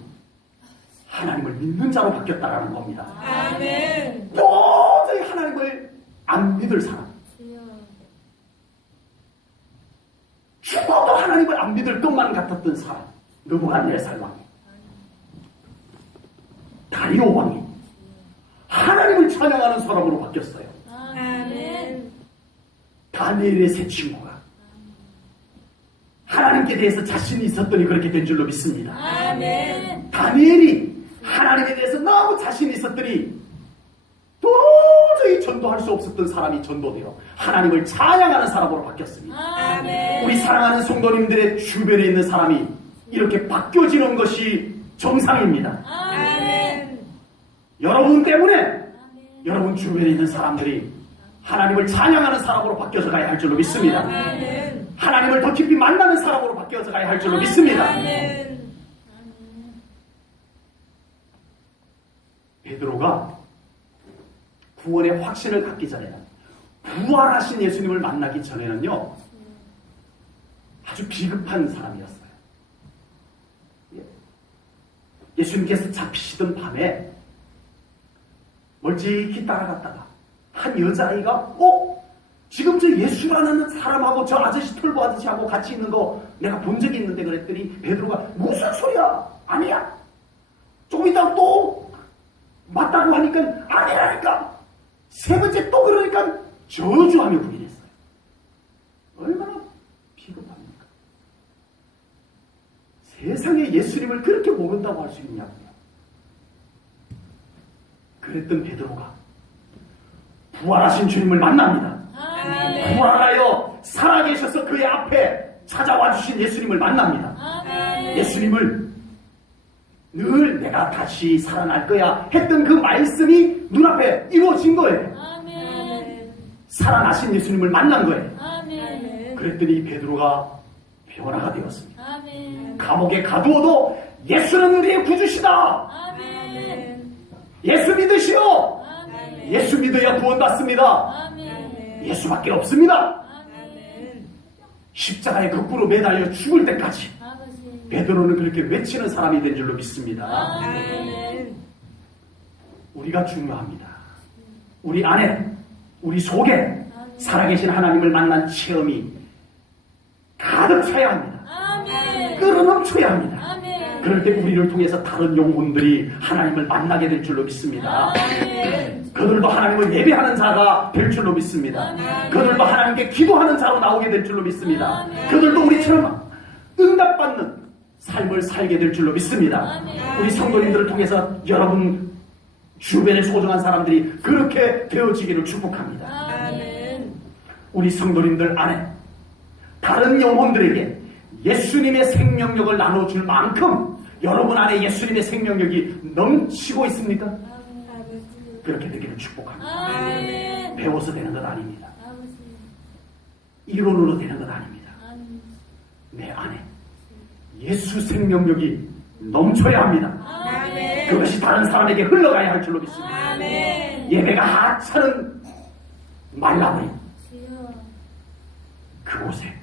하나님을 믿는 자로 바뀌었다라는 겁니다. 아멘. 도저히 하나님을 안 믿을 사람, 죽어도 하나님을 안 믿을 것만 같았던 사람, 느부갓네살 왕이, 다리오 왕이 하나님을 찬양하는 사람으로 바뀌었어요. 아멘. 다니엘의 세 친구가 하나님께 대해서 자신이 있었더니 그렇게 된 줄로 믿습니다. 아멘. 다니엘이 하나님에 대해서 너무 자신이 있었더니 도저히 전도할 수 없었던 사람이 전도되어 하나님을 찬양하는 사람으로 바뀌었습니다. 아멘. 우리 사랑하는 성도님들의 주변에 있는 사람이 이렇게 바뀌어지는 것이 정상입니다. 아멘. 여러분 때문에 여러분 주변에 있는 사람들이 하나님을 찬양하는 사람으로 바뀌어서 가야 할 줄로 믿습니다. 아멘. 하나님을 더 깊이 만나는 사람으로 바뀌어서 가야 할 줄로 믿습니다. 아멘. 베드로가 구원의 확신을 갖기 전에는, 부활하신 예수님을 만나기 전에는요, 아주 비급한 사람이었어요. 예수님께서 잡히시던 밤에 멀찍이 따라갔다가 한 여자아이가 지금 저 예수라는 사람하고 저 아저씨, 털보 아저씨하고 같이 있는 거 내가 본 적이 있는데, 그랬더니 베드로가 무슨 소리야? 아니야. 조금 이따 또 맞다고 하니까 아니라니까. 세 번째 또 그러니까 저주하며 부인했어요. 얼마나 비겁합니까? 세상에 예수님을 그렇게 모른다고 할 수 있냐고요. 그랬던 베드로가 부활하신 주님을 만납니다. 아멘. 부활하여 살아계셔서 그의 앞에 찾아와 주신 예수님을 만납니다. 아멘. 예수님을 늘 내가 다시 살아날 거야 했던 그 말씀이 눈앞에 이루어진 거예요. 아멘. 살아나신 예수님을 만난 거예요. 아멘. 그랬더니 베드로가 변화가 되었습니다. 아멘. 감옥에 가두어도 예수는 우리의 구주시다. 아멘. 예수 믿으시오. 아멘. 예수 믿어야 구원받습니다. 아멘. 예수밖에 없습니다. 아멘. 십자가에 거꾸로 매달려 죽을 때까지 아버지. 베드로는 그렇게 외치는 사람이 된 줄로 믿습니다. 아멘. 우리가 중요합니다. 우리 안에, 우리 속에 살아계신 하나님을 만난 체험이 가득 차야 합니다. 아멘. 끌어넘쳐야 합니다. 아멘. 그럴 때 우리를 통해서 다른 영혼들이 하나님을 만나게 될 줄로 믿습니다. 아멘. 그들도 하나님을 예배하는 자가 될 줄로 믿습니다. 아멘. 그들도 하나님께 기도하는 자로 나오게 될 줄로 믿습니다. 아멘. 그들도 우리처럼 응답받는 삶을 살게 될 줄로 믿습니다. 아멘. 우리 성도님들을 통해서 여러분 주변에 소중한 사람들이 그렇게 되어지기를 축복합니다. 아멘. 우리 성도님들 안에 다른 영혼들에게 예수님의 생명력을 나눠줄 만큼 여러분 안에 예수님의 생명력이 넘치고 있습니까? 아버지. 그렇게 되기를 축복합니다. 아멘. 배워서 되는 건 아닙니다. 아버지. 이론으로 되는 건 아닙니다. 아멘. 내 안에 예수 생명력이 넘쳐야 합니다. 아멘. 그것이 다른 사람에게 흘러가야 할 줄로 믿습니다. 아멘. 예배가 하찮은 말라버린 주여. 그곳에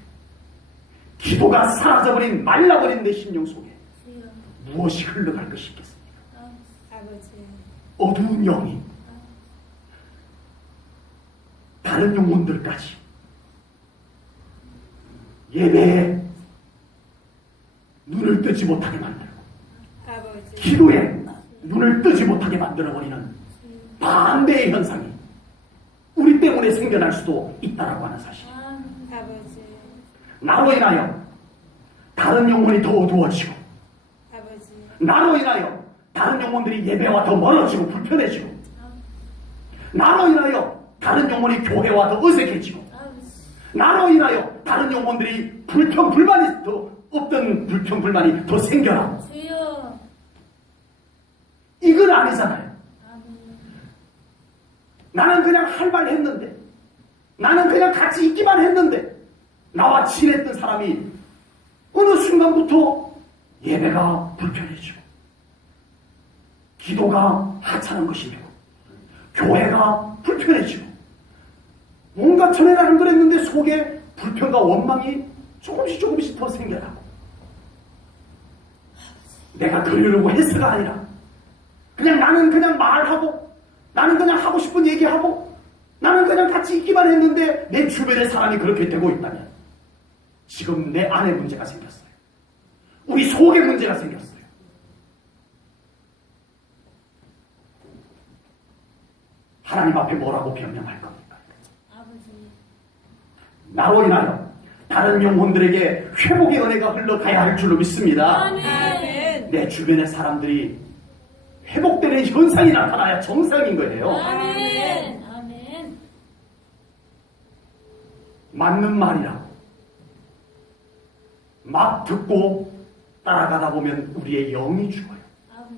기도가 사라져버린 말라버린 내 심령 속에 주여. 무엇이 흘러갈 것이 있겠습니까? 아버지. 어두운 영이 다른 영혼들까지 예배에 눈을 뜨지 못하게 만들고 아버지. 기도에 눈을 뜨지 못하게 만들어버리는 반대의 현상이 우리 때문에 생겨날 수도 있다라고 하는 사실. 아버지. 나로 인하여 다른 영혼이 더 어두워지고 아버지. 나로 인하여 다른 영혼들이 예배와 더 멀어지고 불편해지고 나로 인하여 다른 영혼이 교회와 더 어색해지고 아버지. 나로 인하여 다른 영혼들이 불평불만이 더 없던 불평불만이 더 생겨나고 주여. 이건 아니잖아요. 아멘. 나는 그냥 할 말 했는데 나는 그냥 같이 있기만 했는데 나와 친했던 사람이 어느 순간부터 예배가 불편해지고 기도가 하찮은 것이 되고 교회가 불편해지고 뭔가 전에 나는 그랬는데 속에 불편과 원망이 조금씩 더 생겨나고 내가 그러려고 해서가 아니라 그냥 나는 그냥 말하고 나는 그냥 하고 싶은 얘기하고 나는 그냥 같이 있기만 했는데 내 주변의 사람이 그렇게 되고 있다면 지금 내 안에 문제가 생겼어요. 우리 속에 문제가 생겼어요. 하나님 앞에 뭐라고 변명할 겁니까? 아버지. 나로 인하여 다른 영혼들에게 회복의 은혜가 흘러가야 할 줄로 믿습니다. 아멘. 내 주변의 사람들이 회복되는 현상이 나타나야 정상인 거예요. 아멘. 아멘. 맞는 말이라고 막 듣고 따라가다 보면 우리의 영이 죽어요. 아버지.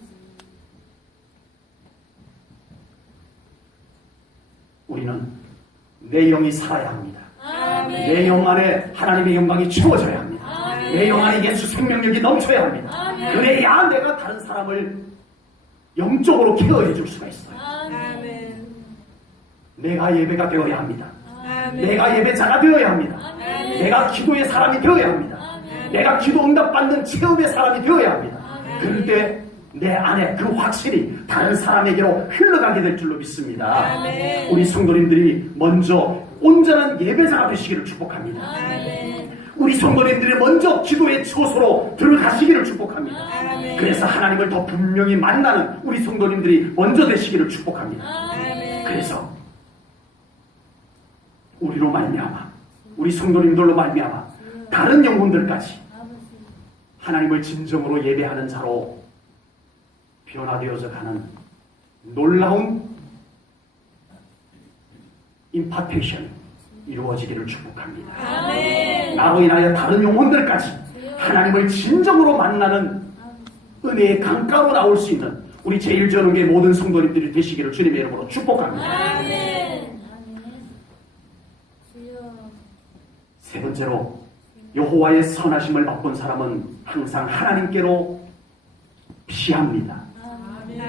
우리는 내 영이 살아야 합니다. 아멘. 내 영 안에 하나님의 영광이 채워져야 합니다. 아멘. 내 영 안에 예수 생명력이 넘쳐야 합니다. 아멘. 그래야 내가 다른 사람을 영적으로 케어해 줄 수가 있어요. 아멘. 내가 예배가 되어야 합니다. 아멘. 내가 예배자가 되어야 합니다. 아멘. 내가 기도의 사람이 되어야 합니다. 아멘. 내가 기도 응답받는 체험의 사람이 되어야 합니다. 아멘. 그럴 때 내 안에 그 확신이 다른 사람에게로 흘러가게 될 줄로 믿습니다. 아멘. 우리 성도님들이 먼저 온전한 예배자가 되시기를 축복합니다. 아멘. 우리 성도님들이 먼저 기도의 처소로 들어가시기를 축복합니다. 아멘. 그래서 하나님을 더 분명히 만나는 우리 성도님들이 먼저 되시기를 축복합니다. 아멘. 그래서 우리로 말미암아 우리 성도님들로 말미암아 다른 영혼들까지 아버지. 하나님을 진정으로 예배하는 자로 변화되어져 가는 놀라운 임파테이션이 이루어지기를 축복합니다. 아멘. 나로 인하여 다른 영혼들까지 하나님을 진정으로 만나는 은혜의 강가로 나올 수 있는 우리 제일전후의 모든 성도님들이 되시기를 주님의 이름으로 축복합니다. 아멘. 아멘. 주여. 세 번째로 여호와의 선하심을 맛본 사람은 항상 하나님께로 피합니다.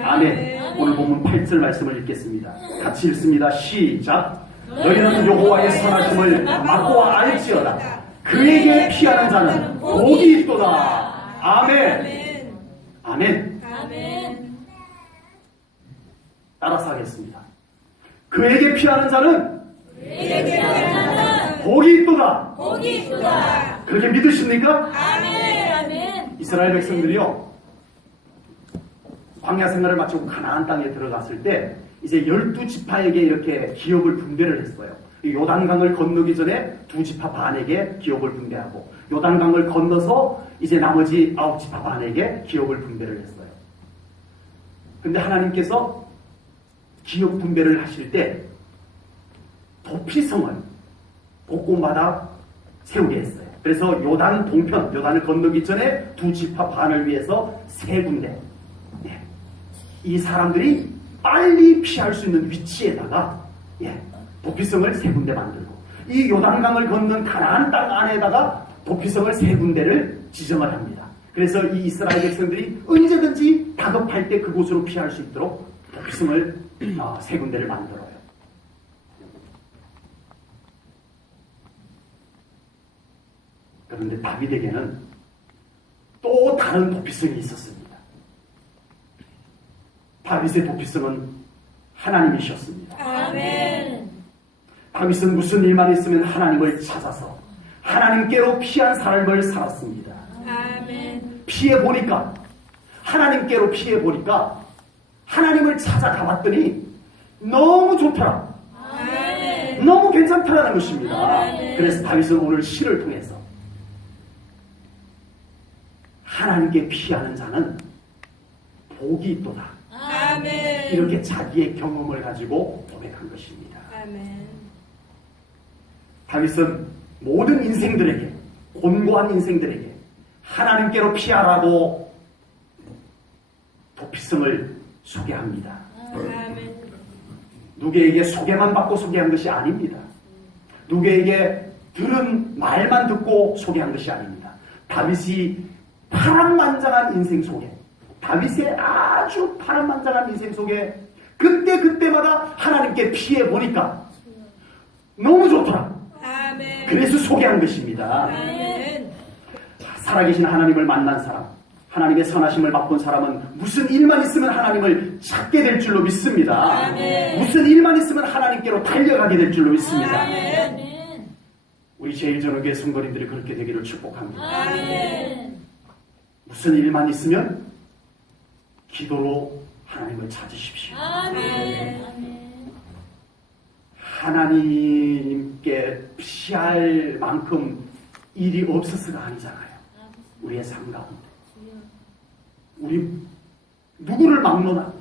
아멘. 오늘 보면 8절 말씀을 읽겠습니다. 같이 읽습니다. 시작. 너희는 여호와의 선하심을 맛보 알지어다. 그에게 피하는 자는 복이 있도다. 아멘. 아멘. 아멘. 따라서 하겠습니다. 그에게 피하는 자는 그에게 피하는 복이 있도다. 복이 있도다. 그렇게 믿으십니까? 아멘. 아멘. 이스라엘 백성들이요, 광야 생활을 마치고 가나안 땅에 들어갔을 때 이제 12지파에게 이렇게 기업을 분배를 했어요. 요단강을 건너기 전에 2지파 반에게 기업을 분배하고 요단강을 건너서 이제 나머지 9지파 반에게 기업을 분배를 했어요. 근데 하나님께서 기업 분배를 하실 때 도피성을 곳곳마다 세우게 했어요. 그래서 요단 동편, 요단을 건너기 전에 2지파 반을 위해서 3군데, 이 사람들이 빨리 피할 수 있는 위치에다가 도피성을 3군데 만들고, 이 요단강을 건넌 가나안 땅 안에다가 도피성을 3군데를 지정을 합니다. 그래서 이 이스라엘 백성들이 언제든지 다급할 때 그곳으로 피할 수 있도록 도피성을 3군데를 만들어요. 그런데 다윗에게는 또 다른 도피성이 있었습니다. 다윗의 도피성은 하나님이셨습니다. 아멘. 다윗은 무슨 일만 있으면 하나님을 찾아서 하나님께로 피한 삶을 살았습니다. 아멘. 피해보니까, 하나님께로 피해보니까 하나님을 찾아가봤더니 너무 좋더라. 아멘. 너무 괜찮다라는 것입니다. 아멘. 그래서 다윗은 오늘 시를 통해서 하나님께 피하는 자는 복이 있도다. 아멘. 이렇게 자기의 경험을 가지고 고백한 것입니다. 아멘. 다윗은 모든 인생들에게, 곤고한 인생들에게 하나님께로 피하라고 도피성을 소개합니다. 아멘. 누구에게 소개만 받고 소개한 것이 아닙니다. 누구에게 들은 말만 듣고 소개한 것이 아닙니다. 다윗이 파란만장한 인생 속에, 다윗의 아주 파란만장한 인생 속에 그때마다 하나님께 피해보니까 너무 좋더라. 아멘. 그래서 소개한 것입니다. 아멘. 살아계신 하나님을 만난 사람, 하나님의 선하심을 맛본 사람은 무슨 일만 있으면 하나님을 찾게 될 줄로 믿습니다. 아멘. 무슨 일만 있으면 하나님께로 달려가게 될 줄로 믿습니다. 아멘. 우리 제일전후교회 성도님들이 그렇게 되기를 축복합니다. 아멘. 무슨 일만 있으면 기도로 하나님을 찾으십시오. 아멘. 하나님께 피할 만큼 일이 없어서가 아니잖아요. 우리의 삶 가운데. 우리 누구를 막론하고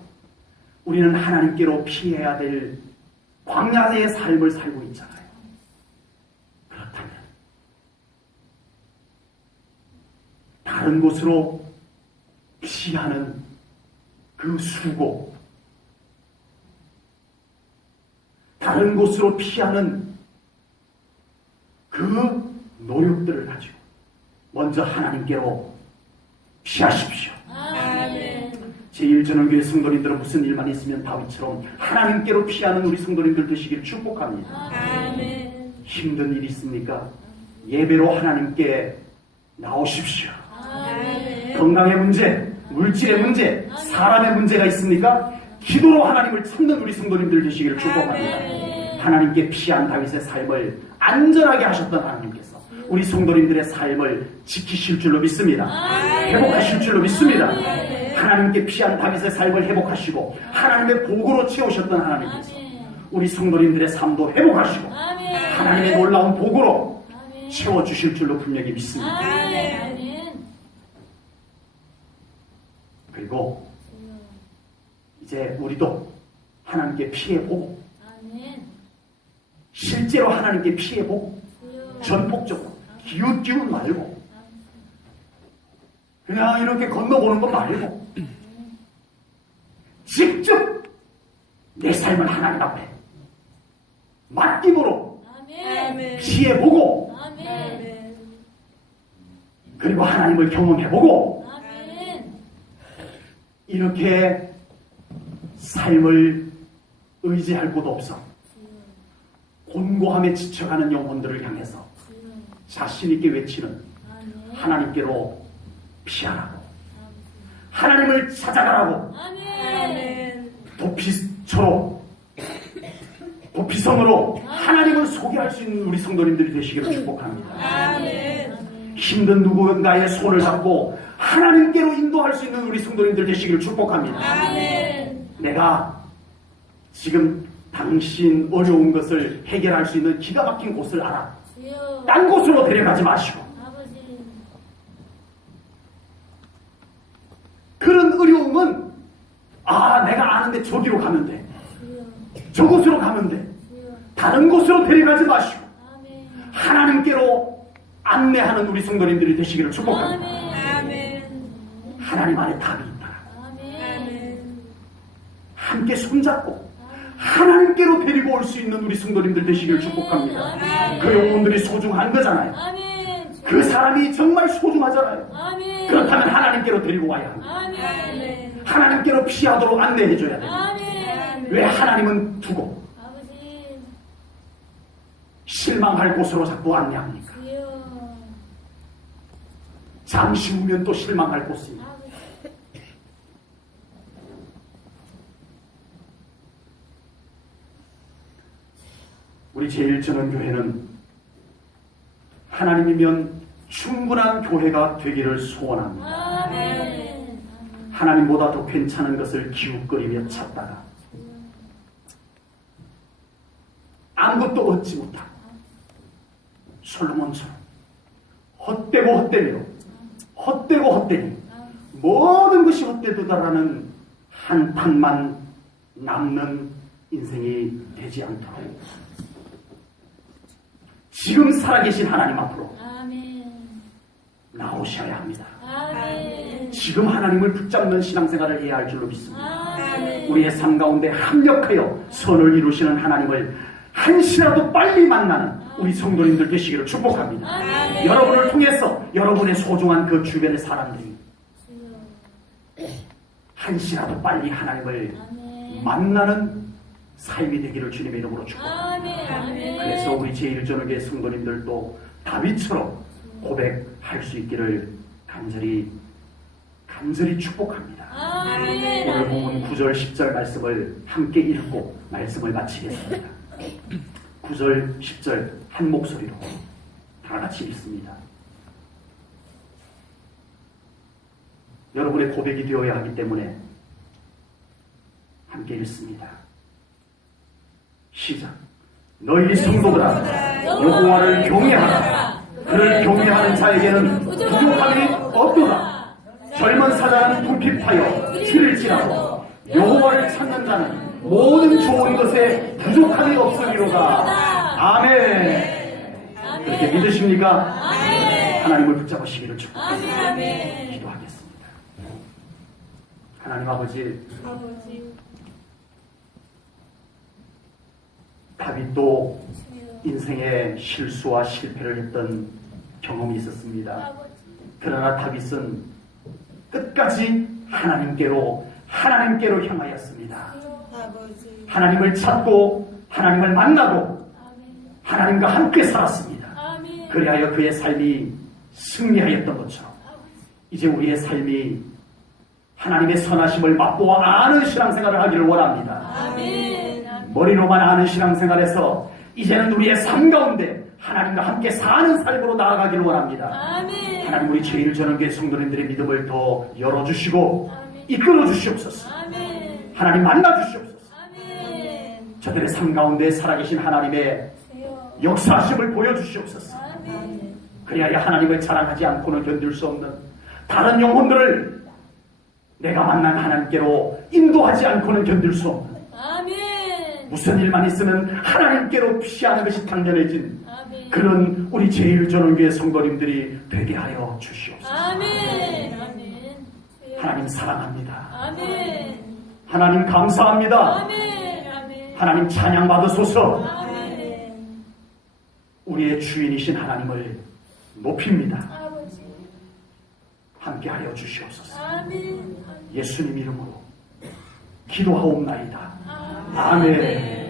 우리는 하나님께로 피해야 될 광야의 삶을 살고 있잖아요. 그렇다면 다른 곳으로 피하는 그 수고, 다른 곳으로 피하는 그 노력들을 가지고 먼저 하나님께로 피하십시오. 아멘. 제1전원교회 성도님들은 무슨 일만 있으면 다윗처럼 하나님께로 피하는 우리 성도님들 되시길 축복합니다. 아멘. 힘든 일이 있습니까? 예배로 하나님께 나오십시오. 아멘. 건강의 문제, 물질의 문제, 사람의 문제가 있습니까? 기도로 하나님을 찾는 우리 성도님들 되시기를 축복합니다. 하나님께 피한 다윗의 삶을 안전하게 하셨던 하나님께서 우리 성도님들의 삶을 지키실 줄로 믿습니다. 회복하실 줄로 믿습니다. 하나님께 피한 다윗의 삶을 회복하시고 하나님의 복으로 채우셨던 하나님께서 우리 성도님들의 삶도 회복하시고 하나님의 놀라운 복으로 채워주실 줄로 분명히 믿습니다. 그리고 이제 우리도 하나님께 피해보고 실제로 하나님께 피해보고 전폭적으로 기웃기웃 말고 그냥 이렇게 건너보는 거 말고 직접 내 삶을 하나님 앞에 맡김으로 피해보고 그리고 하나님을 경험해보고 이렇게 삶을 의지할 곳 없어 곤고함에 지쳐가는 영혼들을 향해서 자신있게 외치는 하나님께로 피하라고 하나님을 찾아가라고 도피성으로 하나님을 소개할 수 있는 우리 성도님들이 되시기를 축복합니다. 힘든 누군가의 손을 잡고 하나님께로 인도할 수 있는 우리 성도님들 되시기를 축복합니다. 내가 지금 당신 어려운 것을 해결할 수 있는 기가 막힌 곳을 알아. 딴 곳으로 데려가지 마시고 그런 어려움은 내가 아는데 저기로 가면 돼. 저곳으로 가면 돼. 다른 곳으로 데려가지 마시고 하나님께로 안내하는 우리 성도님들이 되시기를 축복합니다. 하나님 안에 답이 있다. 함께 손잡고 하나님께로 데리고 올 수 있는 우리 성도님들 되시기를 축복합니다. 그 영혼들이 소중한 거잖아요. 아멘. 그 사람이 정말 소중하잖아요. 아멘. 그렇다면 하나님께로 데리고 와야 합니다. 아멘. 하나님께로 피하도록 안내해줘야 됩니다. 아멘. 왜 하나님은 두고 아버지. 실망할 곳으로 자꾸 안내합니까? 주여. 잠시 후면 또 실망할 곳입니다. 아버지. 우리 제1전원교회는 하나님이면 충분한 교회가 되기를 소원합니다. 아멘. 하나님보다 더 괜찮은 것을 기웃거리며 찾다가 아무것도 얻지 못하고 솔로몬처럼 헛되고 헛되며 헛되고 헛되니 모든 것이 헛되도다라는 한탄만 남는 인생이 되지 않도록 지금 살아계신 하나님 앞으로 아멘. 나오셔야 합니다. 아멘. 지금 하나님을 붙잡는 신앙생활을 해야 할 줄로 믿습니다. 아멘. 우리의 삶 가운데 합력하여 선을 이루시는 하나님을 한시라도 빨리 만나는 우리 성도님들 되시기를 축복합니다. 아멘. 여러분을 통해서 여러분의 소중한 그 주변의 사람들이 주여. 한시라도 빨리 하나님을 아멘. 만나는 삶이 되기를 주님의 이름으로 축복합니다. 아멘. 아멘. 그래서 우리 제1전역의 성도님들도 다윗처럼 고백할 수 있기를 간절히 축복합니다. 아멘. 오늘 본문 9절 10절 말씀을 함께 읽고 말씀을 마치겠습니다. 9절 10절 한 목소리로 다 같이 읽습니다. 여러분의 고백이 되어야 하기 때문에 함께 읽습니다. 시작. 너희 성도들아 여호와를 경외하라. 그를 경외하는 자에게는 부족함이 없도다. 젊은 사자는 궁핍하여 길을 지나고 여호와를 찾는 자는 모든 좋은 것에 부족함이 없으리로다. 아멘. 그렇게 믿으십니까? 하나님을 붙잡으시기를 축복합니다. 기도하겠습니다. 하나님 아버지, 다윗도 인생의 실수와 실패를 했던 경험이 있었습니다. 그러나 다윗은 끝까지 하나님께로 향하였습니다. 하나님을 찾고 하나님을 만나고 하나님과 함께 살았습니다. 그리하여 그의 삶이 승리하였던 것처럼 이제 우리의 삶이 하나님의 선하심을 맛보아 아는 신앙생활을 하기를 원합니다. 머리로만 아는 신앙생활에서 이제는 우리의 삶 가운데 하나님과 함께 사는 삶으로 나아가기를 원합니다. 하나님 우리 제1전원교회 성도님들의 믿음을 더 열어주시고 이끌어 주시옵소서. 하나님 만나 주시옵소서. 저들의 삶 가운데 살아계신 하나님의 역사하심을 보여주시옵소서. 그리하여 하나님을 자랑하지 않고는 견딜 수 없는 다른 영혼들을 내가 만난 하나님께로 인도하지 않고는 견딜 수 없는 무슨 일만 있으면 하나님께로 피하는 것이 당연해진 그런 우리 제1전원교회 성도님들이 되게 하여 주시옵소서. 하나님 사랑합니다. 하나님 감사합니다. 하나님 찬양 받으소서. 우리의 주인이신 하나님을 높입니다. 함께하여 주시옵소서. 예수님 이름으로 기도하옵나이다. 아멘.